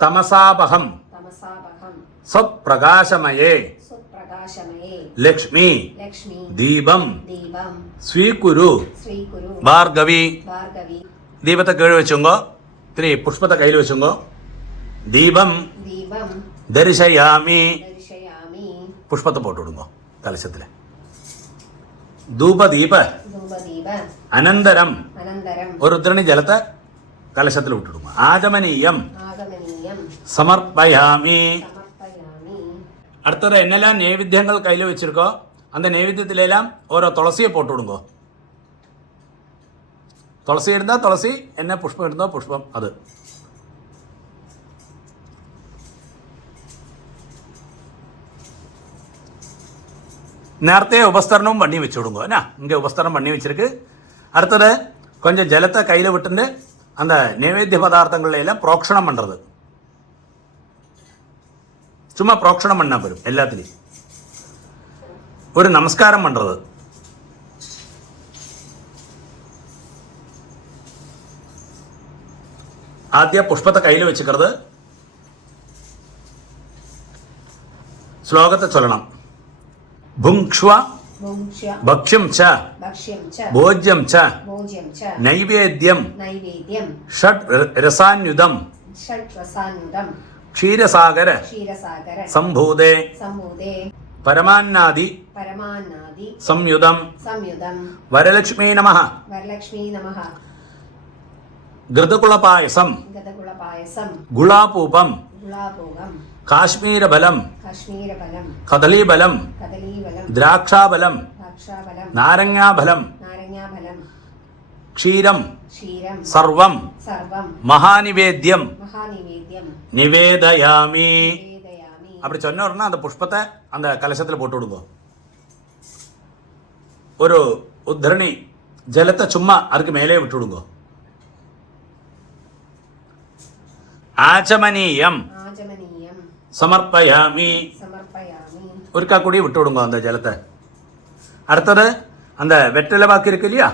தமசாபகம் തമസാപഹം സ്വപ്രകാശമയേ സുപ്രകാശമയേ ലക്ഷ്മി ലക്ഷ്മി ദീപം ദീപം സ്വീകുരു ശ്രീകുരു ഭാർഗവി ഭാർഗവി ദീപത്തെ കീഴ് വെച്ചുങ്കോ ഇത്തിരി പുഷ്പത്തെ കയ്യിൽ വെച്ചുങ്കോ ദീപം ദീപം ദർശയാമി ദർശയാമി പുഷ്പത്തെ പോട്ട് വിടുങ്കോ കലശത്തില് ധൂപദീപ ധൂപദീപ അനന്തരം അനന്തരം ഒരു രുദ്രണി ജലത്തെ കലശത്തിൽ വിട്ടിടും ആചമനീയം ആഗമനീയം സമർപ്പയാമി സമർപ്പയാമി അടുത്തത് എന്നെല്ലാം നൈവേദ്യങ്ങൾ കയ്യിൽ വെച്ചിരിക്കോ அந்த நைவேத்தியத்திலெல்லாம் ஓரோ துளசியை போட்டு விடுங்கோ துளசி இருந்தால் துளசி என்ன புஷ்பம் இருந்தால் புஷ்பம் அது நேரத்தையே உபஸ்தரணமும் பண்ணி வச்சு விடுங்க என்ன இங்கே உபஸ்தரணம் பண்ணி வச்சிருக்கு அடுத்தது கொஞ்சம் ஜலத்தை கையில் விட்டுட்டு அந்த நைவேத்திய பதார்த்தங்கள்ல எல்லாம் புரோக்ஷணம் பண்ணுறது சும்மா புரோக்ஷணம் பண்ணால் போயிடும் எல்லாத்துலேயும் ஒரு நமஸ்காரம் பண்ணுறது ആദ്യ പുഷ്പത്തെ കയ്യിൽ വെച്ചിക്കരുത് ശ്ലോകത്തെ ചൊല്ലണം ഭുങ്ക്ഷ്വ ഭുങ്ക്ഷ്യ ഭക്ഷ്യം ച ഭക്ഷ്യം ച ഭോജ്യം ച ഭോജ്യം ച നൈവേദ്യം നൈവേദ്യം ഷഡ് രസാന്യുതം ഷഡ്രസാനുദം ക്ഷീരസാഗര ക്ഷീരസാഗര സംഭൂതേ സംഭൂതേ പരമാന്നാദി പരമാന്നാദി സംയുതം സംയുതം വരലക്ഷ്മീ നമഃ വരലക്ഷ്മീ നമഃ ഘൃതകുളപായസം ഗതകുളപായസം ഗുളാപൂപം ഗുളാഭോഗം കാശ്മീരബലം കാശ്മീരഫലം കദളീബലം കദളീഫലം ദ്രാക്ഷാബലം ദ്രാക്ഷാഫലം നാരങ്ങാഫലം നാരങ്ങാഫലം ക്ഷീരം ക്ഷീരം സർവം സർവം மகாநிவேத்தியம் மகாநிவேத்தியம் நிவேதயாமி வேதயாமி அப்படி சொன்ன உடனே அந்த புஷ்பத்தை அந்த கலசத்தில் போட்டு விடுங்க ஒரு உத்தரணி ஜலத்தை சும்மா அதுக்கு மேலே விட்டு விடுங்க ആചമനീയം ആചമനീയം സമർപ്പയാമി. സമർപ്പയാമി. ഒരിക്കൽ കൂടി വിട്ടുവിടുങ്ങോ அந்த ജലത്തെ. അടുത്തത് அந்த வெற்றிலை பாக்கு இருக்கு இல்லையா,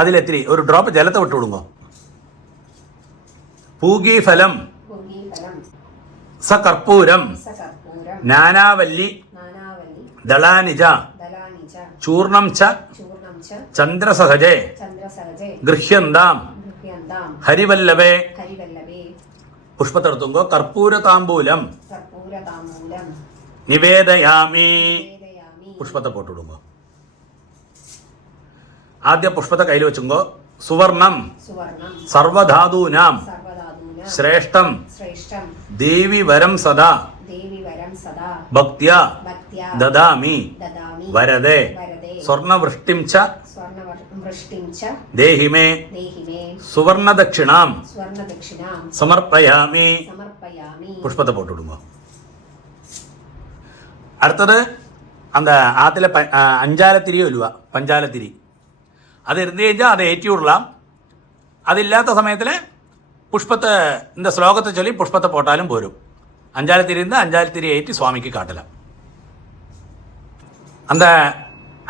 அதில் எத்திரி ஒரு ட்ராப் ஜலத்தை விட்டு விடுங்க. பூகீஃபலம் പൂഗീഫലം സകർപ്പൂരം സകർപ്പൂരം നാനാവല്ലി നാനാവല്ലി ദളാനിജ ദലാനി ച ചൂർണം ച ചൂർണം ച ചന്ദ്രസഹജേ ചന്ദ്രസഹജേ ഗൃഹ്യന്താം ഗൃഹ്യന്താം ഹരിവല്ലഭേ. ഹരിവല്ലഭേ. പുഷ്പത്തെടുത്തുങ്കോ. കർപ്പൂര താമ്പൂലം കർപ്പൂരതാമ്പൂലം നിവേദയാമി. വേദയാമി. പുഷ്പത്തെ പോട്ടുവിടുങ്കോ. ആദ്യ പുഷ്പത്തെ കയ്യിൽ വെച്ചുങ്കോ. സുവർണം സുവർണം സർവധാതൂനാം സർവധാതൂനാം ശ്രേഷ്ഠം ശ്രേഷ്ഠം ദേവി വരം സദാ ദേവി വരം സദാ ഭക്ത്യാ ഭക്ത്യാ ദദാമി ദദാമി വരദേ. വരദേ. സ്വർണവൃഷ്ടിം ച സ്വർണവൃഷ്ടിം ച ദേഹി മേ ദേഹി മേ സുവർണദക്ഷിണാം സ്വർണദക്ഷിണാം സമർപ്പയാമി. സമർപ്പയാമി. പുഷ്പത്തെ പോട്ടുവിടുങ്ങോ. അടുത്തത് அந்த ஆற்றுல அஞ்சாலத்திரி ஒல்லுவா, பஞ்சாலத்திரி. அது இருந்து കഴിഞ്ഞാൽ அதை ஏற்றி விடலாம். അതില്ലാത്ത സമയത്തിൽ പുഷ്പത്തെ இந்த ശ്ലോകത്തെ ചൊല്ലി പുഷ്പത്തെ പോട്ടാലും പോരും. അഞ്ചാലത്തിരി இருந்தால் அஞ்சாலத்திரி ஏற்றி சுவாமிக்கு காட்டலாம். அந்த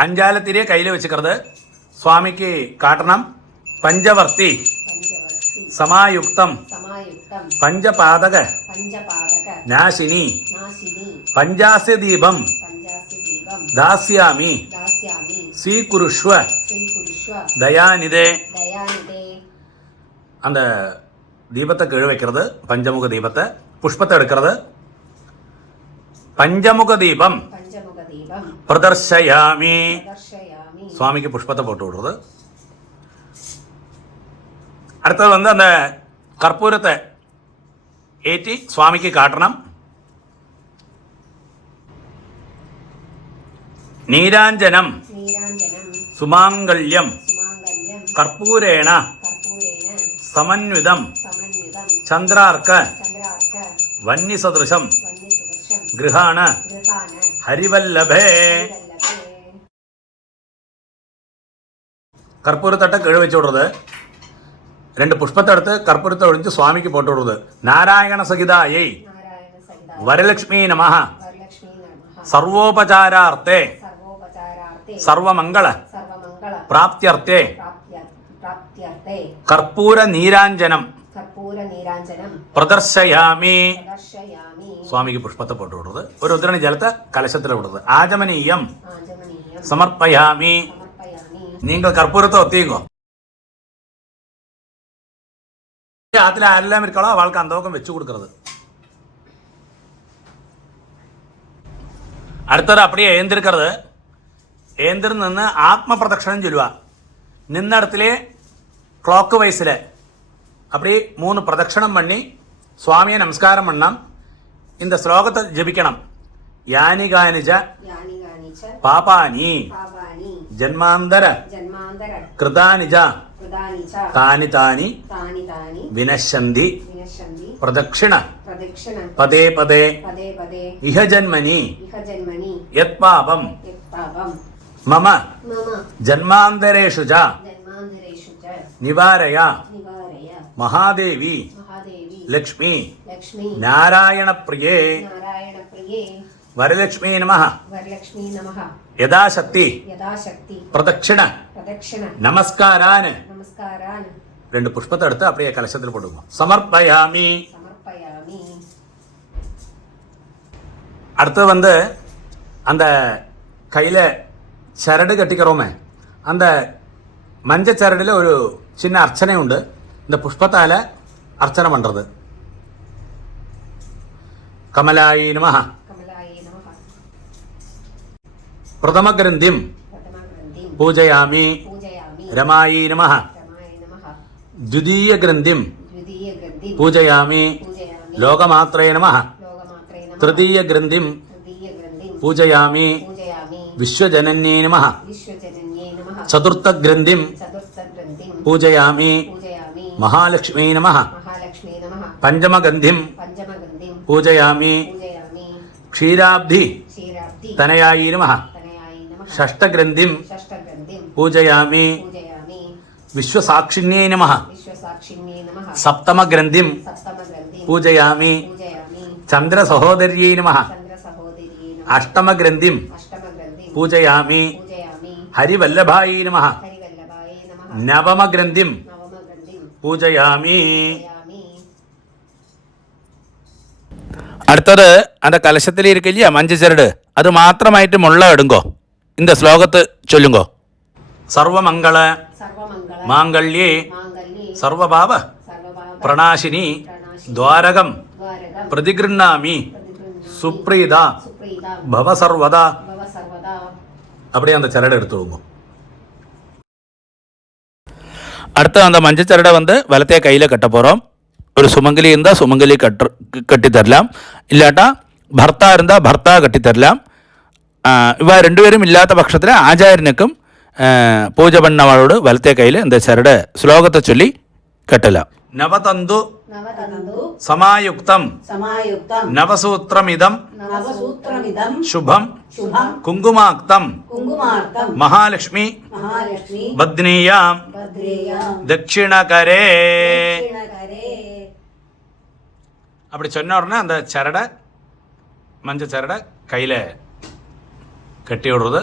அஞ்சாலத்திரியை கையில் வச்சுக்கிறது சுவாமிக்கு காட்டணும். பஞ்சவர்த்தி പഞ്ചവർത്തി சமாயுக்தம் സമായുക്തം பஞ்சபாதக പഞ്ചപാദക நாசினி നാശിനി பஞ்சாஸ்ய தீபம் പഞ്ചാസ്യ ദീപം தாஸ்யாமி ദാസ്യാമി. ஸ்வீகுருஷ்வ ശ്രീകുരുഷ്വ தயாநிதே. ദയാനിധേ. அந்த தீபத்தை கீழே வைக்கிறது, பஞ்சமுக தீபத்தை. புஷ்பத்தை எடுக்கிறது. பஞ்சமுக தீபம் പഞ്ചമുഖ ദീപം பிரதர்ஷயாமி. പ്രദർശയാമി. சுவாமிக்கு புஷ்பத்தை போட்டு விடுறது. அடுத்தது அந்த கற்பூரத்தை ஏற்றி சுவாமிக்கு காட்டணும். நீராஞ்சனம் നീരാഞ്ജനം சுமாங்கல்யம் സുമാംഗല്യം கற்பூரேண കർപ്പൂരേണ சமன்விதம் സമന്വിതം சந்திரார்க்க ചന്ദ്രാർക്ക வன்னிசதுருஷம் വന്യസുദർശം கிருஹாண ഗൃഹാന ஹரிவல்லபே. ഹരിവല്ലഭേ. கற்பூரத்தட்டை கீழே வச்சு விடுறது. ரெண்டு புஷ்பத்தை எடுத்து கற்பூரத்தை ஒழிஞ்சு சுவாமிக்கு போட்டு விடுறது. நாராயண சகிதாயை നാരായണ സഹിത வரலட்சுமி நம വരലക്ഷ്മീ നമഃ. സർവോപചാരാർത്ഥേ സർവോപചാരാർത്ഥേ സർവമംഗള സർവമംഗള പ്രാപ്ത്യർത്ഥേ പ്രാപ്ത്യർത്ഥേ കർപ്പൂര നീരാഞ്ജനം കർപ്പൂര നീരാഞ്ജനം പ്രദർശയാമി. പ്രദർശയാമി. சுவாமிக்கு புஷ்பத்தை போட்டு விடுறது. ஒரு உதிரணி ஜலத்தை கலசத்தில் விடுறது. ஆஜமனீயம் ആചമനീയം சமர்ப்பயாமி. സമർപ്പയാമി. நீங்கள் கற்பூரத்தை ஒத்திங்கோ. ஆற்றுல யாரெல்லாம் இருக்காளோ அவளுக்கு அந்த பக்கம் வச்சு கொடுக்கறது. അടുത്തത് அப்படியே ഏന്തിരിക്കരുത്. ഏന്തിരി നിന്ന് ആത്മപ്രദക്ഷിണം ചൊല്ലുക. നിന്നിടത്തിലെ ക്ലോക്ക് വൈസിൽ அப்படி 3 பிரதட்சணம் பண்ணி சுவாமியை நமஸ்காரம் பண்ணலாம். இந்த ஸ்லோகத்தை ஜபிக்கணும். யானி கானிஜ യാനി കാനിച பாபானி പാപാനി ஜன்மாந்தர ജന്മാന്തര கிருதானிஜ കൃതാനി ച தானி தானி താനി താനി வினஷந்தி വിനശന്തി பிரதட்சிண പ്രദക്ഷിണ பதே பதே പദേ പദേ இஹ ஜன்மனி ഇഹ ജന്മനി யத் பாபம் യത്പാപം மம മമ ஜன்மாந்தரேஷு ஜ ജന്മാന്തരേഷു ച நிவாரய നിവാരയ மகாதேவி മഹാദേവി லக்ஷ்மி ലക്ഷ്മി நாராயண பிரியே നാരായണ പ്രിയേ வரலட்சுமி நமः വരലക്ഷ്മീ നമഃ. யதாசக்தி യഥാശക്തി பிரதட்சிண പ്രദക്ഷിണ நமஸ்காரான். നമസ്കാരാൻ 2 புஷ்பத்தை எடுத்து அப்படியே கலசத்தில் போட்டுக்கணும். சமர்ப்பயாமி. സമർപ്പയാമി. அடுத்து அந்த கையில் சரடு கட்டிக்கிறோமே, அந்த மஞ்சள் சரடில் ஒரு சின்ன அர்ச்சனை உண்டு. இந்த புஷ்பத்தால் அர்ச்சனை பண்ணுறது. கமலாயி நமः കമലായേ നമഃ. பிரதம கிரந்திம் പ്രഥമഗ്രന്ഥിം பூஜயாமி. പൂജയാമി. ரமாயி நமः രമായ നമഃ. द्वितीय கிரந்திம் ദ്വിതീയ ഗ്രന്ഥിം பூஜயாமி. പൂജയാമി. லோகமாத்ரே நமः ലോകമാത്രേ നമഃ. तृतीय கிரந்திம் തൃതീയ ഗ്രന്ഥിം பூஜயாமி. പൂജയാമി. விஸ்வஜனன்யே நமः വിശ്വജനന്യേ നമഃ. சதுர்த்த கிரந்திம் ചതുർത്ഥ ഗ്രന്ഥിം பூஜயாமி. പൂജയാമി. மகாலட்சுமி நமः മഹാലക്ഷ്മീ നമഃ. பஞ்சமகந்திம் പഞ്ചമഗ്രന്ഥിം பூஜயாமி. പൂജയാമി. க்ஷீராப்தி ക്ഷീരാബ്ധി தனயாயி நமः തനയായി നമഃ. षष्ठग्रन्थिं षष्ഠഗ്രന്ഥിം पूजयामि. പൂജയാമി. विश्वसाक्षिण्ये नमः വിശ്വസാക്ഷിണ്യേ നമഃ. सप्तमग्रन्थिं സപ്തമഗ്രന്ഥിം പൂജയാമി. പൂജയാമി. ചന്ദ്രസഹോദര്यै നമഃ. ചന്ദ്രസഹോദര്यै നമഃ. അഷ്ടമഗ്രന്ഥിം അഷ്ടമഗ്രന്ഥിം പൂജയാമി. പൂജയാമി. ഹരിവല്ലഭാयै നമഃ. ഹരിവല്ലഭായേ നമഃ. നവമഗ്രന്ഥിം നവമഗ്രന്ഥിം പൂജയാമി. പൂജയാമി. അടുത്തത് அந்த கலசத்தில் இருக்கு இல்லையா மஞ்சள் சரடு, அது மாத்திரமாயிட்டு முள்ள எடுங்கோ. இந்த ஸ்லோகத்தை சொல்லுங்கோ. சர்வமங்கள സർവമംഗള மாங்கல்யே മാംഗല്യേ சர்வபாவ സർവപാപ பிரணாசினி പ്രണാശിനി துவாரகம் ദ്വാരകം பிரதிகிருண்ணாமி പ്രതിഗൃഹാമി சுப்ரீதா സുപ്രീത பவ சர்வதா. ഭവ സർവദാ. அப்படியே அந்த சரடை எடுத்துடுங்க. அடுத்து அந்த மஞ்சள் சரடை வலத்தைய கையில் கட்ட போகிறோம். ஒரு சுமங்கலி இருந்தால் சுமங்கலி கட்டி தரலாம், இல்லாட்டா பர்த்தா இருந்தால் பர்த்தா கட்டி தரலாம். இவ ரெண்டு பேரும் இல்லாத பட்சத்தில் ஆச்சாரியனுக்கும் பூஜை பண்ணவாளோடு வலத்தைய கையில் இந்த சரடை ஸ்லோகத்தை சொல்லி கட்டலாம். நவதந்து നവതന്തു சமாயுக்தம் സമായുക്തം நவசூத்திரமிதம் നവസൂത്രമിദം சுபம் ശുഭം குங்குமாக்தம் കുങ്കുമാർത്തം மகாலட்சுமி മഹാലക്ഷ്മി பத்னீயாம் ഭദ്രേയാം தட்சிணகரே. ദക്ഷിണകരേ. அப்படி சொன்ன உடனே அந்த சரடை மஞ்சள் சரடை கையில் கட்டி விடுறது.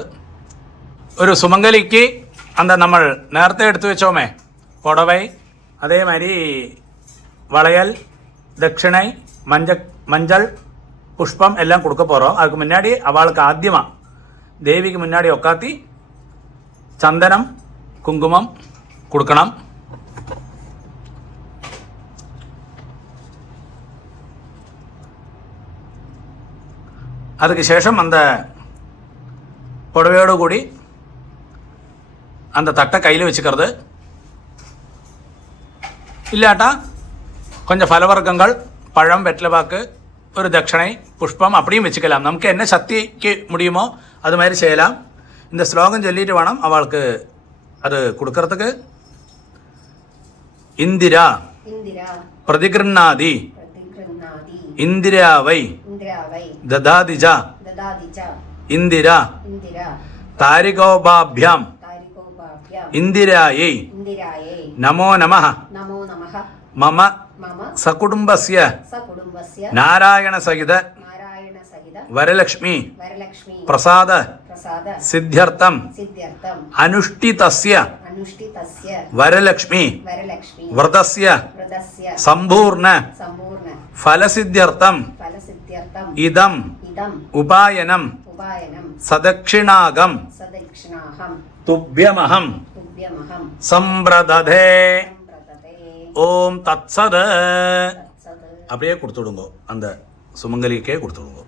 ஒரு சுமங்கலிக்கு அந்த நம்ம நேரத்தை எடுத்து வச்சோமே புடவை, அதே மாதிரி வளையல், தட்சிணை, மஞ்சள் புஷ்பம் எல்லாம் கொடுக்க போகிறோம். அதுக்கு முன்னாடி அவளுக்கு ஆத்தியமாக தேவிக்கு முன்னாடி உட்காத்தி சந்தனம் குங்குமம் கொடுக்கணும். அதுக்கு சேஷம் அந்த புடவையோடு கூடி அந்த தட்டை கையில் வச்சுக்கிறது. இல்லாட்டா கொஞ்சம் பலவர்க்கங்கள், பழம், வெற்றிலபாக்கு, ஒரு தட்சணை, புஷ்பம் அப்படியும் வச்சுக்கலாம். நமக்கு என்ன சக்திக்கு முடியுமோ அது மாதிரி செய்யலாம். இந்த ஸ்லோகம் சொல்லிட்டு வேணும் அவளுக்கு அது கொடுக்கறதுக்கு. இந்திரா ഇന്ദിര பிரதிகிருண்ணாதி പ്രതിഗൃഹാതി இந்திராவை ഇന്ദ്രാവൈ ததாதிஜா ദദാതി ച இந்திரா ഇന്ദിര தாரிகோபாபியாம் താരികോപാഭ്യാം இந்திராயை ഇന്ദിരായേ நமோ நமः. നമോ നമഃ. மம മമ சகுடும்பஸ்ய സകുടുംബസ്യ நாராயணசகித നാരായണ സഹിത வரலக்ஷ்மி വരലക്ഷ്മി பிரசாத പ്രസാദ சித்தியர்த்தம் സിദ്ധ്യർത്ഥം அனுஷ்டிதஸ்ய അനുഷ്ഠിതസ്യ வரலக்ஷ்மி വരലക്ഷ്മി விரதஸ்ய വ്രതസ്യ சம்பூர்ண സമ്പൂർണ്ണ ஃபலசித்தியர்த்தம் ഫലസിദ്ധ്യർത്ഥം இதம் ഇദം உபாயனம் ഉപായനം சதக்ஷிணாகம் സദക്ഷിണാഹം துப்யமகம் തുഭ്യമഹം சம்பிரததே. സമ്പ്രദതേ. ஓம் தத்சத. തത്സത്. அப்படியே கொடுத்துடுங்கோ, அந்த சுமங்கலிக்கே கொடுத்துடுங்கோ.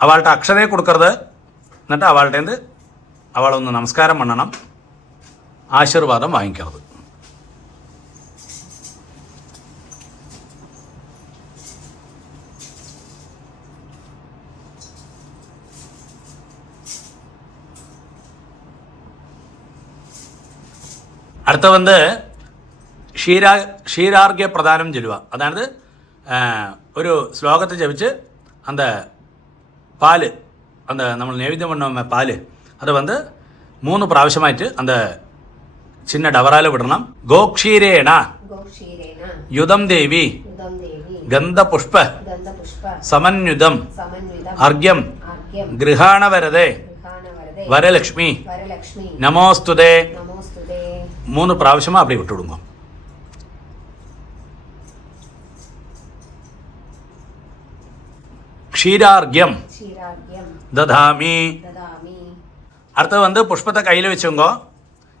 அவள்கிட்ட அக்ஷரே கொடுக்கறது. എന്നിട്ട് அவள்கிட்டேருந்து அவளை ഒന്ന് நமஸ்காரம் பண்ணணும், ஆசீர்வாதம் வாங்கிக்கிறது. അടുത്ത ക്ഷീരാർഘ്യ പ്രദാനം ചൊല്ലുക. അതായത് ഒരു ശ്ലോകത്തെ ജപിച്ച് அந்த பால், அந்த நம்ம நைவேத்தியம் பண்ண பால் அதை 3 പ്രാവശ്യമായിട്ട് அந்த சின்ன டவரால விடணும். கோக்ஷீரேண ഗോക്ഷീരേണ யுதம் தேவி യുദം ദേവി கந்த புஷ்ப ഗന്ധപുഷ്പ சமன்யுதம் സമന്വിതം அர்க்யம் ആർഗ്യം கிருஹாண வரதே ഗൃഹാണവരദേ வரலக்ஷ்மி വരലക്ഷ്മി நமோஸ்துதே. നമോസ്തുതേ. 3 പ്രാവശ്യமாக அப்படி விட்டுடுங்க. க்ஷீரார்க்யம் ക്ഷീരാർഗ്യം ததாமி. ദദാമി. அடுத்து புஷ்பத்தை கையில் வச்சுங்கோ.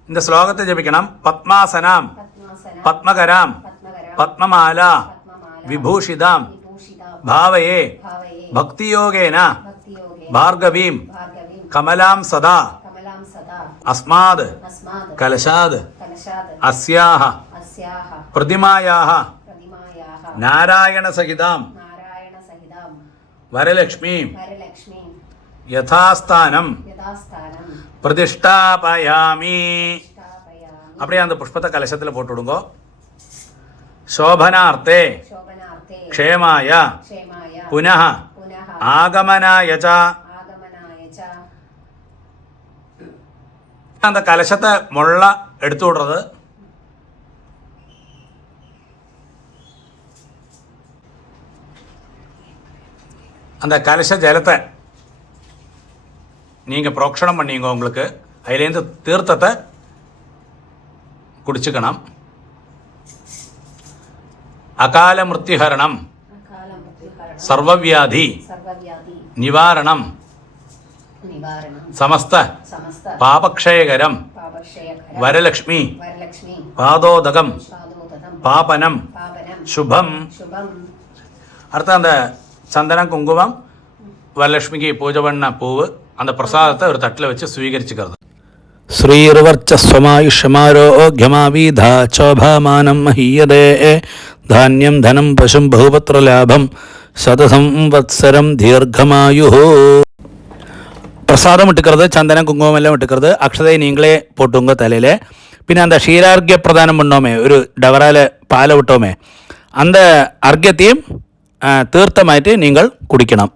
இந்த ஸ்லோகத்தை ஜபிக்கணும். பத்மாசனாம் പത്മാസന பத்மகராம் പത്മകര பத்மமாலா പത്മമാല விபூஷிதாம் വിഭൂഷിതാം பாவயே ഭാവയേ பக்தியோகேன ഭക്തിയോഗേ பார்கவீம் ഭാർഗവീം கமலாம் சதா കമലാം സദാ அஸ்மாத் അസ്മാദ് கலசாத் കലശാദ് அஸ்யாஹ അസ്യാഹ பிரதிமாயாஹ പ്രതിമായാഹ நாராயணசகிதாம் നാരായണ സഹിതാം வரலக்ஷ்மி വരലക്ഷ്മി யதாஸ்தானம் യഥാസ്ഥാനം பிரதிஷ்டாபயாமி. സ്ഥാപയാമി. அப்படியே அந்த புஷ்பத்தை கலசத்தில் போட்டு விடுங்கோ. சோபனார்த்தே ശോഭനാർത്ഥേ க்ஷேமாய ക്ഷേമായ புனः പുനഃ ஆகமனாய ச. ആഗമനായ ച. அந்த கலசத்தை முள்ள எடுத்து விடுறது. அந்த கலச ஜலத்தை நீங்கள் புரோக்ஷணம் பண்ணிங்க. உங்களுக்கு அதுலேருந்து தீர்த்தத்தை குடிச்சுக்கணும். அகால மிருத்யுஹரணம் சர்வவியாதி நிவாரணம் സമസ്ത പാപക്ഷയകരം വരലക്ഷ്മി പാദോദകം പാപനം ശുഭം. அடுத்த அந்த சந்தனம் குங்குமம் வரலட்சுமிக்கு பூஜை பண்ண பூவு அந்த பிரசாதத்தை ஒரு தட்டில் வச்சு ஸ்வீகரிச்சுக்கிறது. ശ്രീർവർച്ചസ്വമായുഷ്യമാരോഗ്യമാവീധാചോഭാമാനം മഹീയതേ ധാന്യം ധനം പശും ബഹുപത്രലാഭം ശതസംവത്സരം ദീർഘമായു. பிரசாதம் விட்டுக்கிறது, சந்தனம் குங்குமம் எல்லாம் விட்டுக்கிறது. அக்ஷதை நீங்களே போட்டுங்க தலையில். பின்ன அந்த க்ஷீரார்க்கிய பிரதானம் பண்ணோமே, ஒரு டவரால் பாலை விட்டோமே, அந்த அர்க்கியத்தையும் தீர்த்தமாயிட்டு நீங்கள் குடிக்கணும்.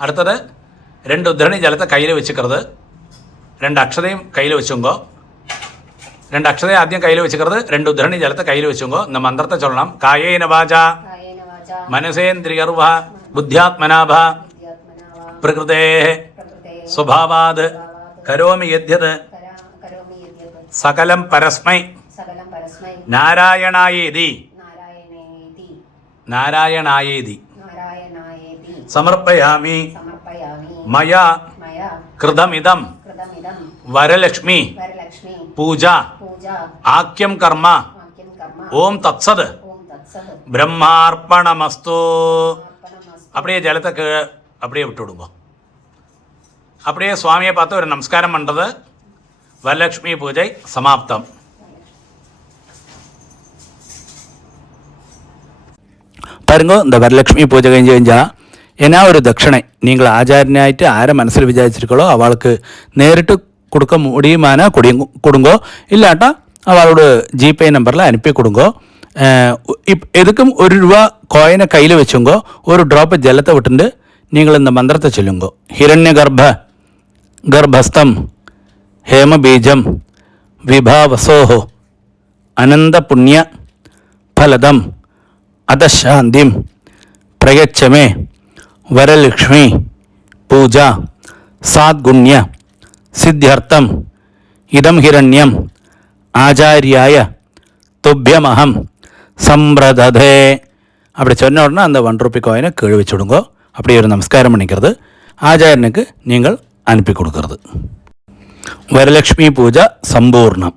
அடுத்தது 2 உத்திரணி ஜலத்தை கையில் வச்சுக்கிறது. 2 அக்ஷதையும் கையில் வச்சுங்கோ. 2 அக்ஷதையும் ஆദ്യം கையில் வச்சுக்கிறது. 2 உத்திரணி ஜலத்தை கையில் வச்சுங்கோ. இந்த மந்திரத்தை சொல்லலாம். காயேன வாசா மனசேந்திரியர்வா புத்தியாத்மனாபா பிரகிருதே സ്വഭാവാത് കരോമി യദ്യത് സകലം പരസ്മൈ നാരായണായേതി നാരായണായേതി സമർപ്പയാമി മയാ കൃതമിദം വരലക്ഷ്മി പൂജ ആക്യം കർമ്മ ഓം തത്സത് பிரம்மார்ப்பணமஸ்து. அப்படியே ஜலத்தை அப்படியே விட்டு விடுங்க. அப்படியே சுவாமியை பார்த்து ஒரு நமஸ்காரம் பண்ணுறது. வரலட்சுமி பூஜை சமாப்தம். பாருங்க, இந்த வரலட்சுமி பூஜை കഴിഞ്ഞാൽ എന്നാ ഒരു ദക്ഷിണை நீங்கள் ஆச்சாரியனாயிட்டு ஆரை மனசில் விசாரிச்சிருக்கோ அவளுக்கு நேரிட்டு கொடுக்க முடியுமான கொடுங்கோ. இல்லாட்டா அவளோட ஜிபே நம்பரில் அனுப்பி கொடுங்கோ. எதுக்கும் ₹1 കോയിനെ കയ്യിൽ വെച്ചുങ്കോ. ഒരു ഡ്രോപ്പ് ജലത്തെ വിട്ടിട്ട് നിങ്ങൾ இந்த മന്ത്രത്തെ ചൊല്ലുങ്കോ. ഹിരണ്യഗർഭസ്ഥം ഹേമബീജം വിഭാവസോഹോ അനന്തപുണ്യ ഫലദം അധശാന്തിം പ്രയച്ഛമേ വരലക്ഷ്മി പൂജ സാദ്ഗുണ്യ സിദ്ധ്യർത്ഥം ഇദം ഹിരണ്യം ആചാര്യായ തുഭ്യമഹം சம்பிரததே. அப்படி சொன்ன உடனே அந்த ₹1 கோயினை கீழே வச்சு விடுங்கோ. அப்படி ஒரு நமஸ்காரம் பண்ணிக்கிறது. ஆச்சாரியனுக்கு நீங்கள் அனுப்பி கொடுக்கறது. வரலட்சுமி பூஜை சம்பூர்ணம்.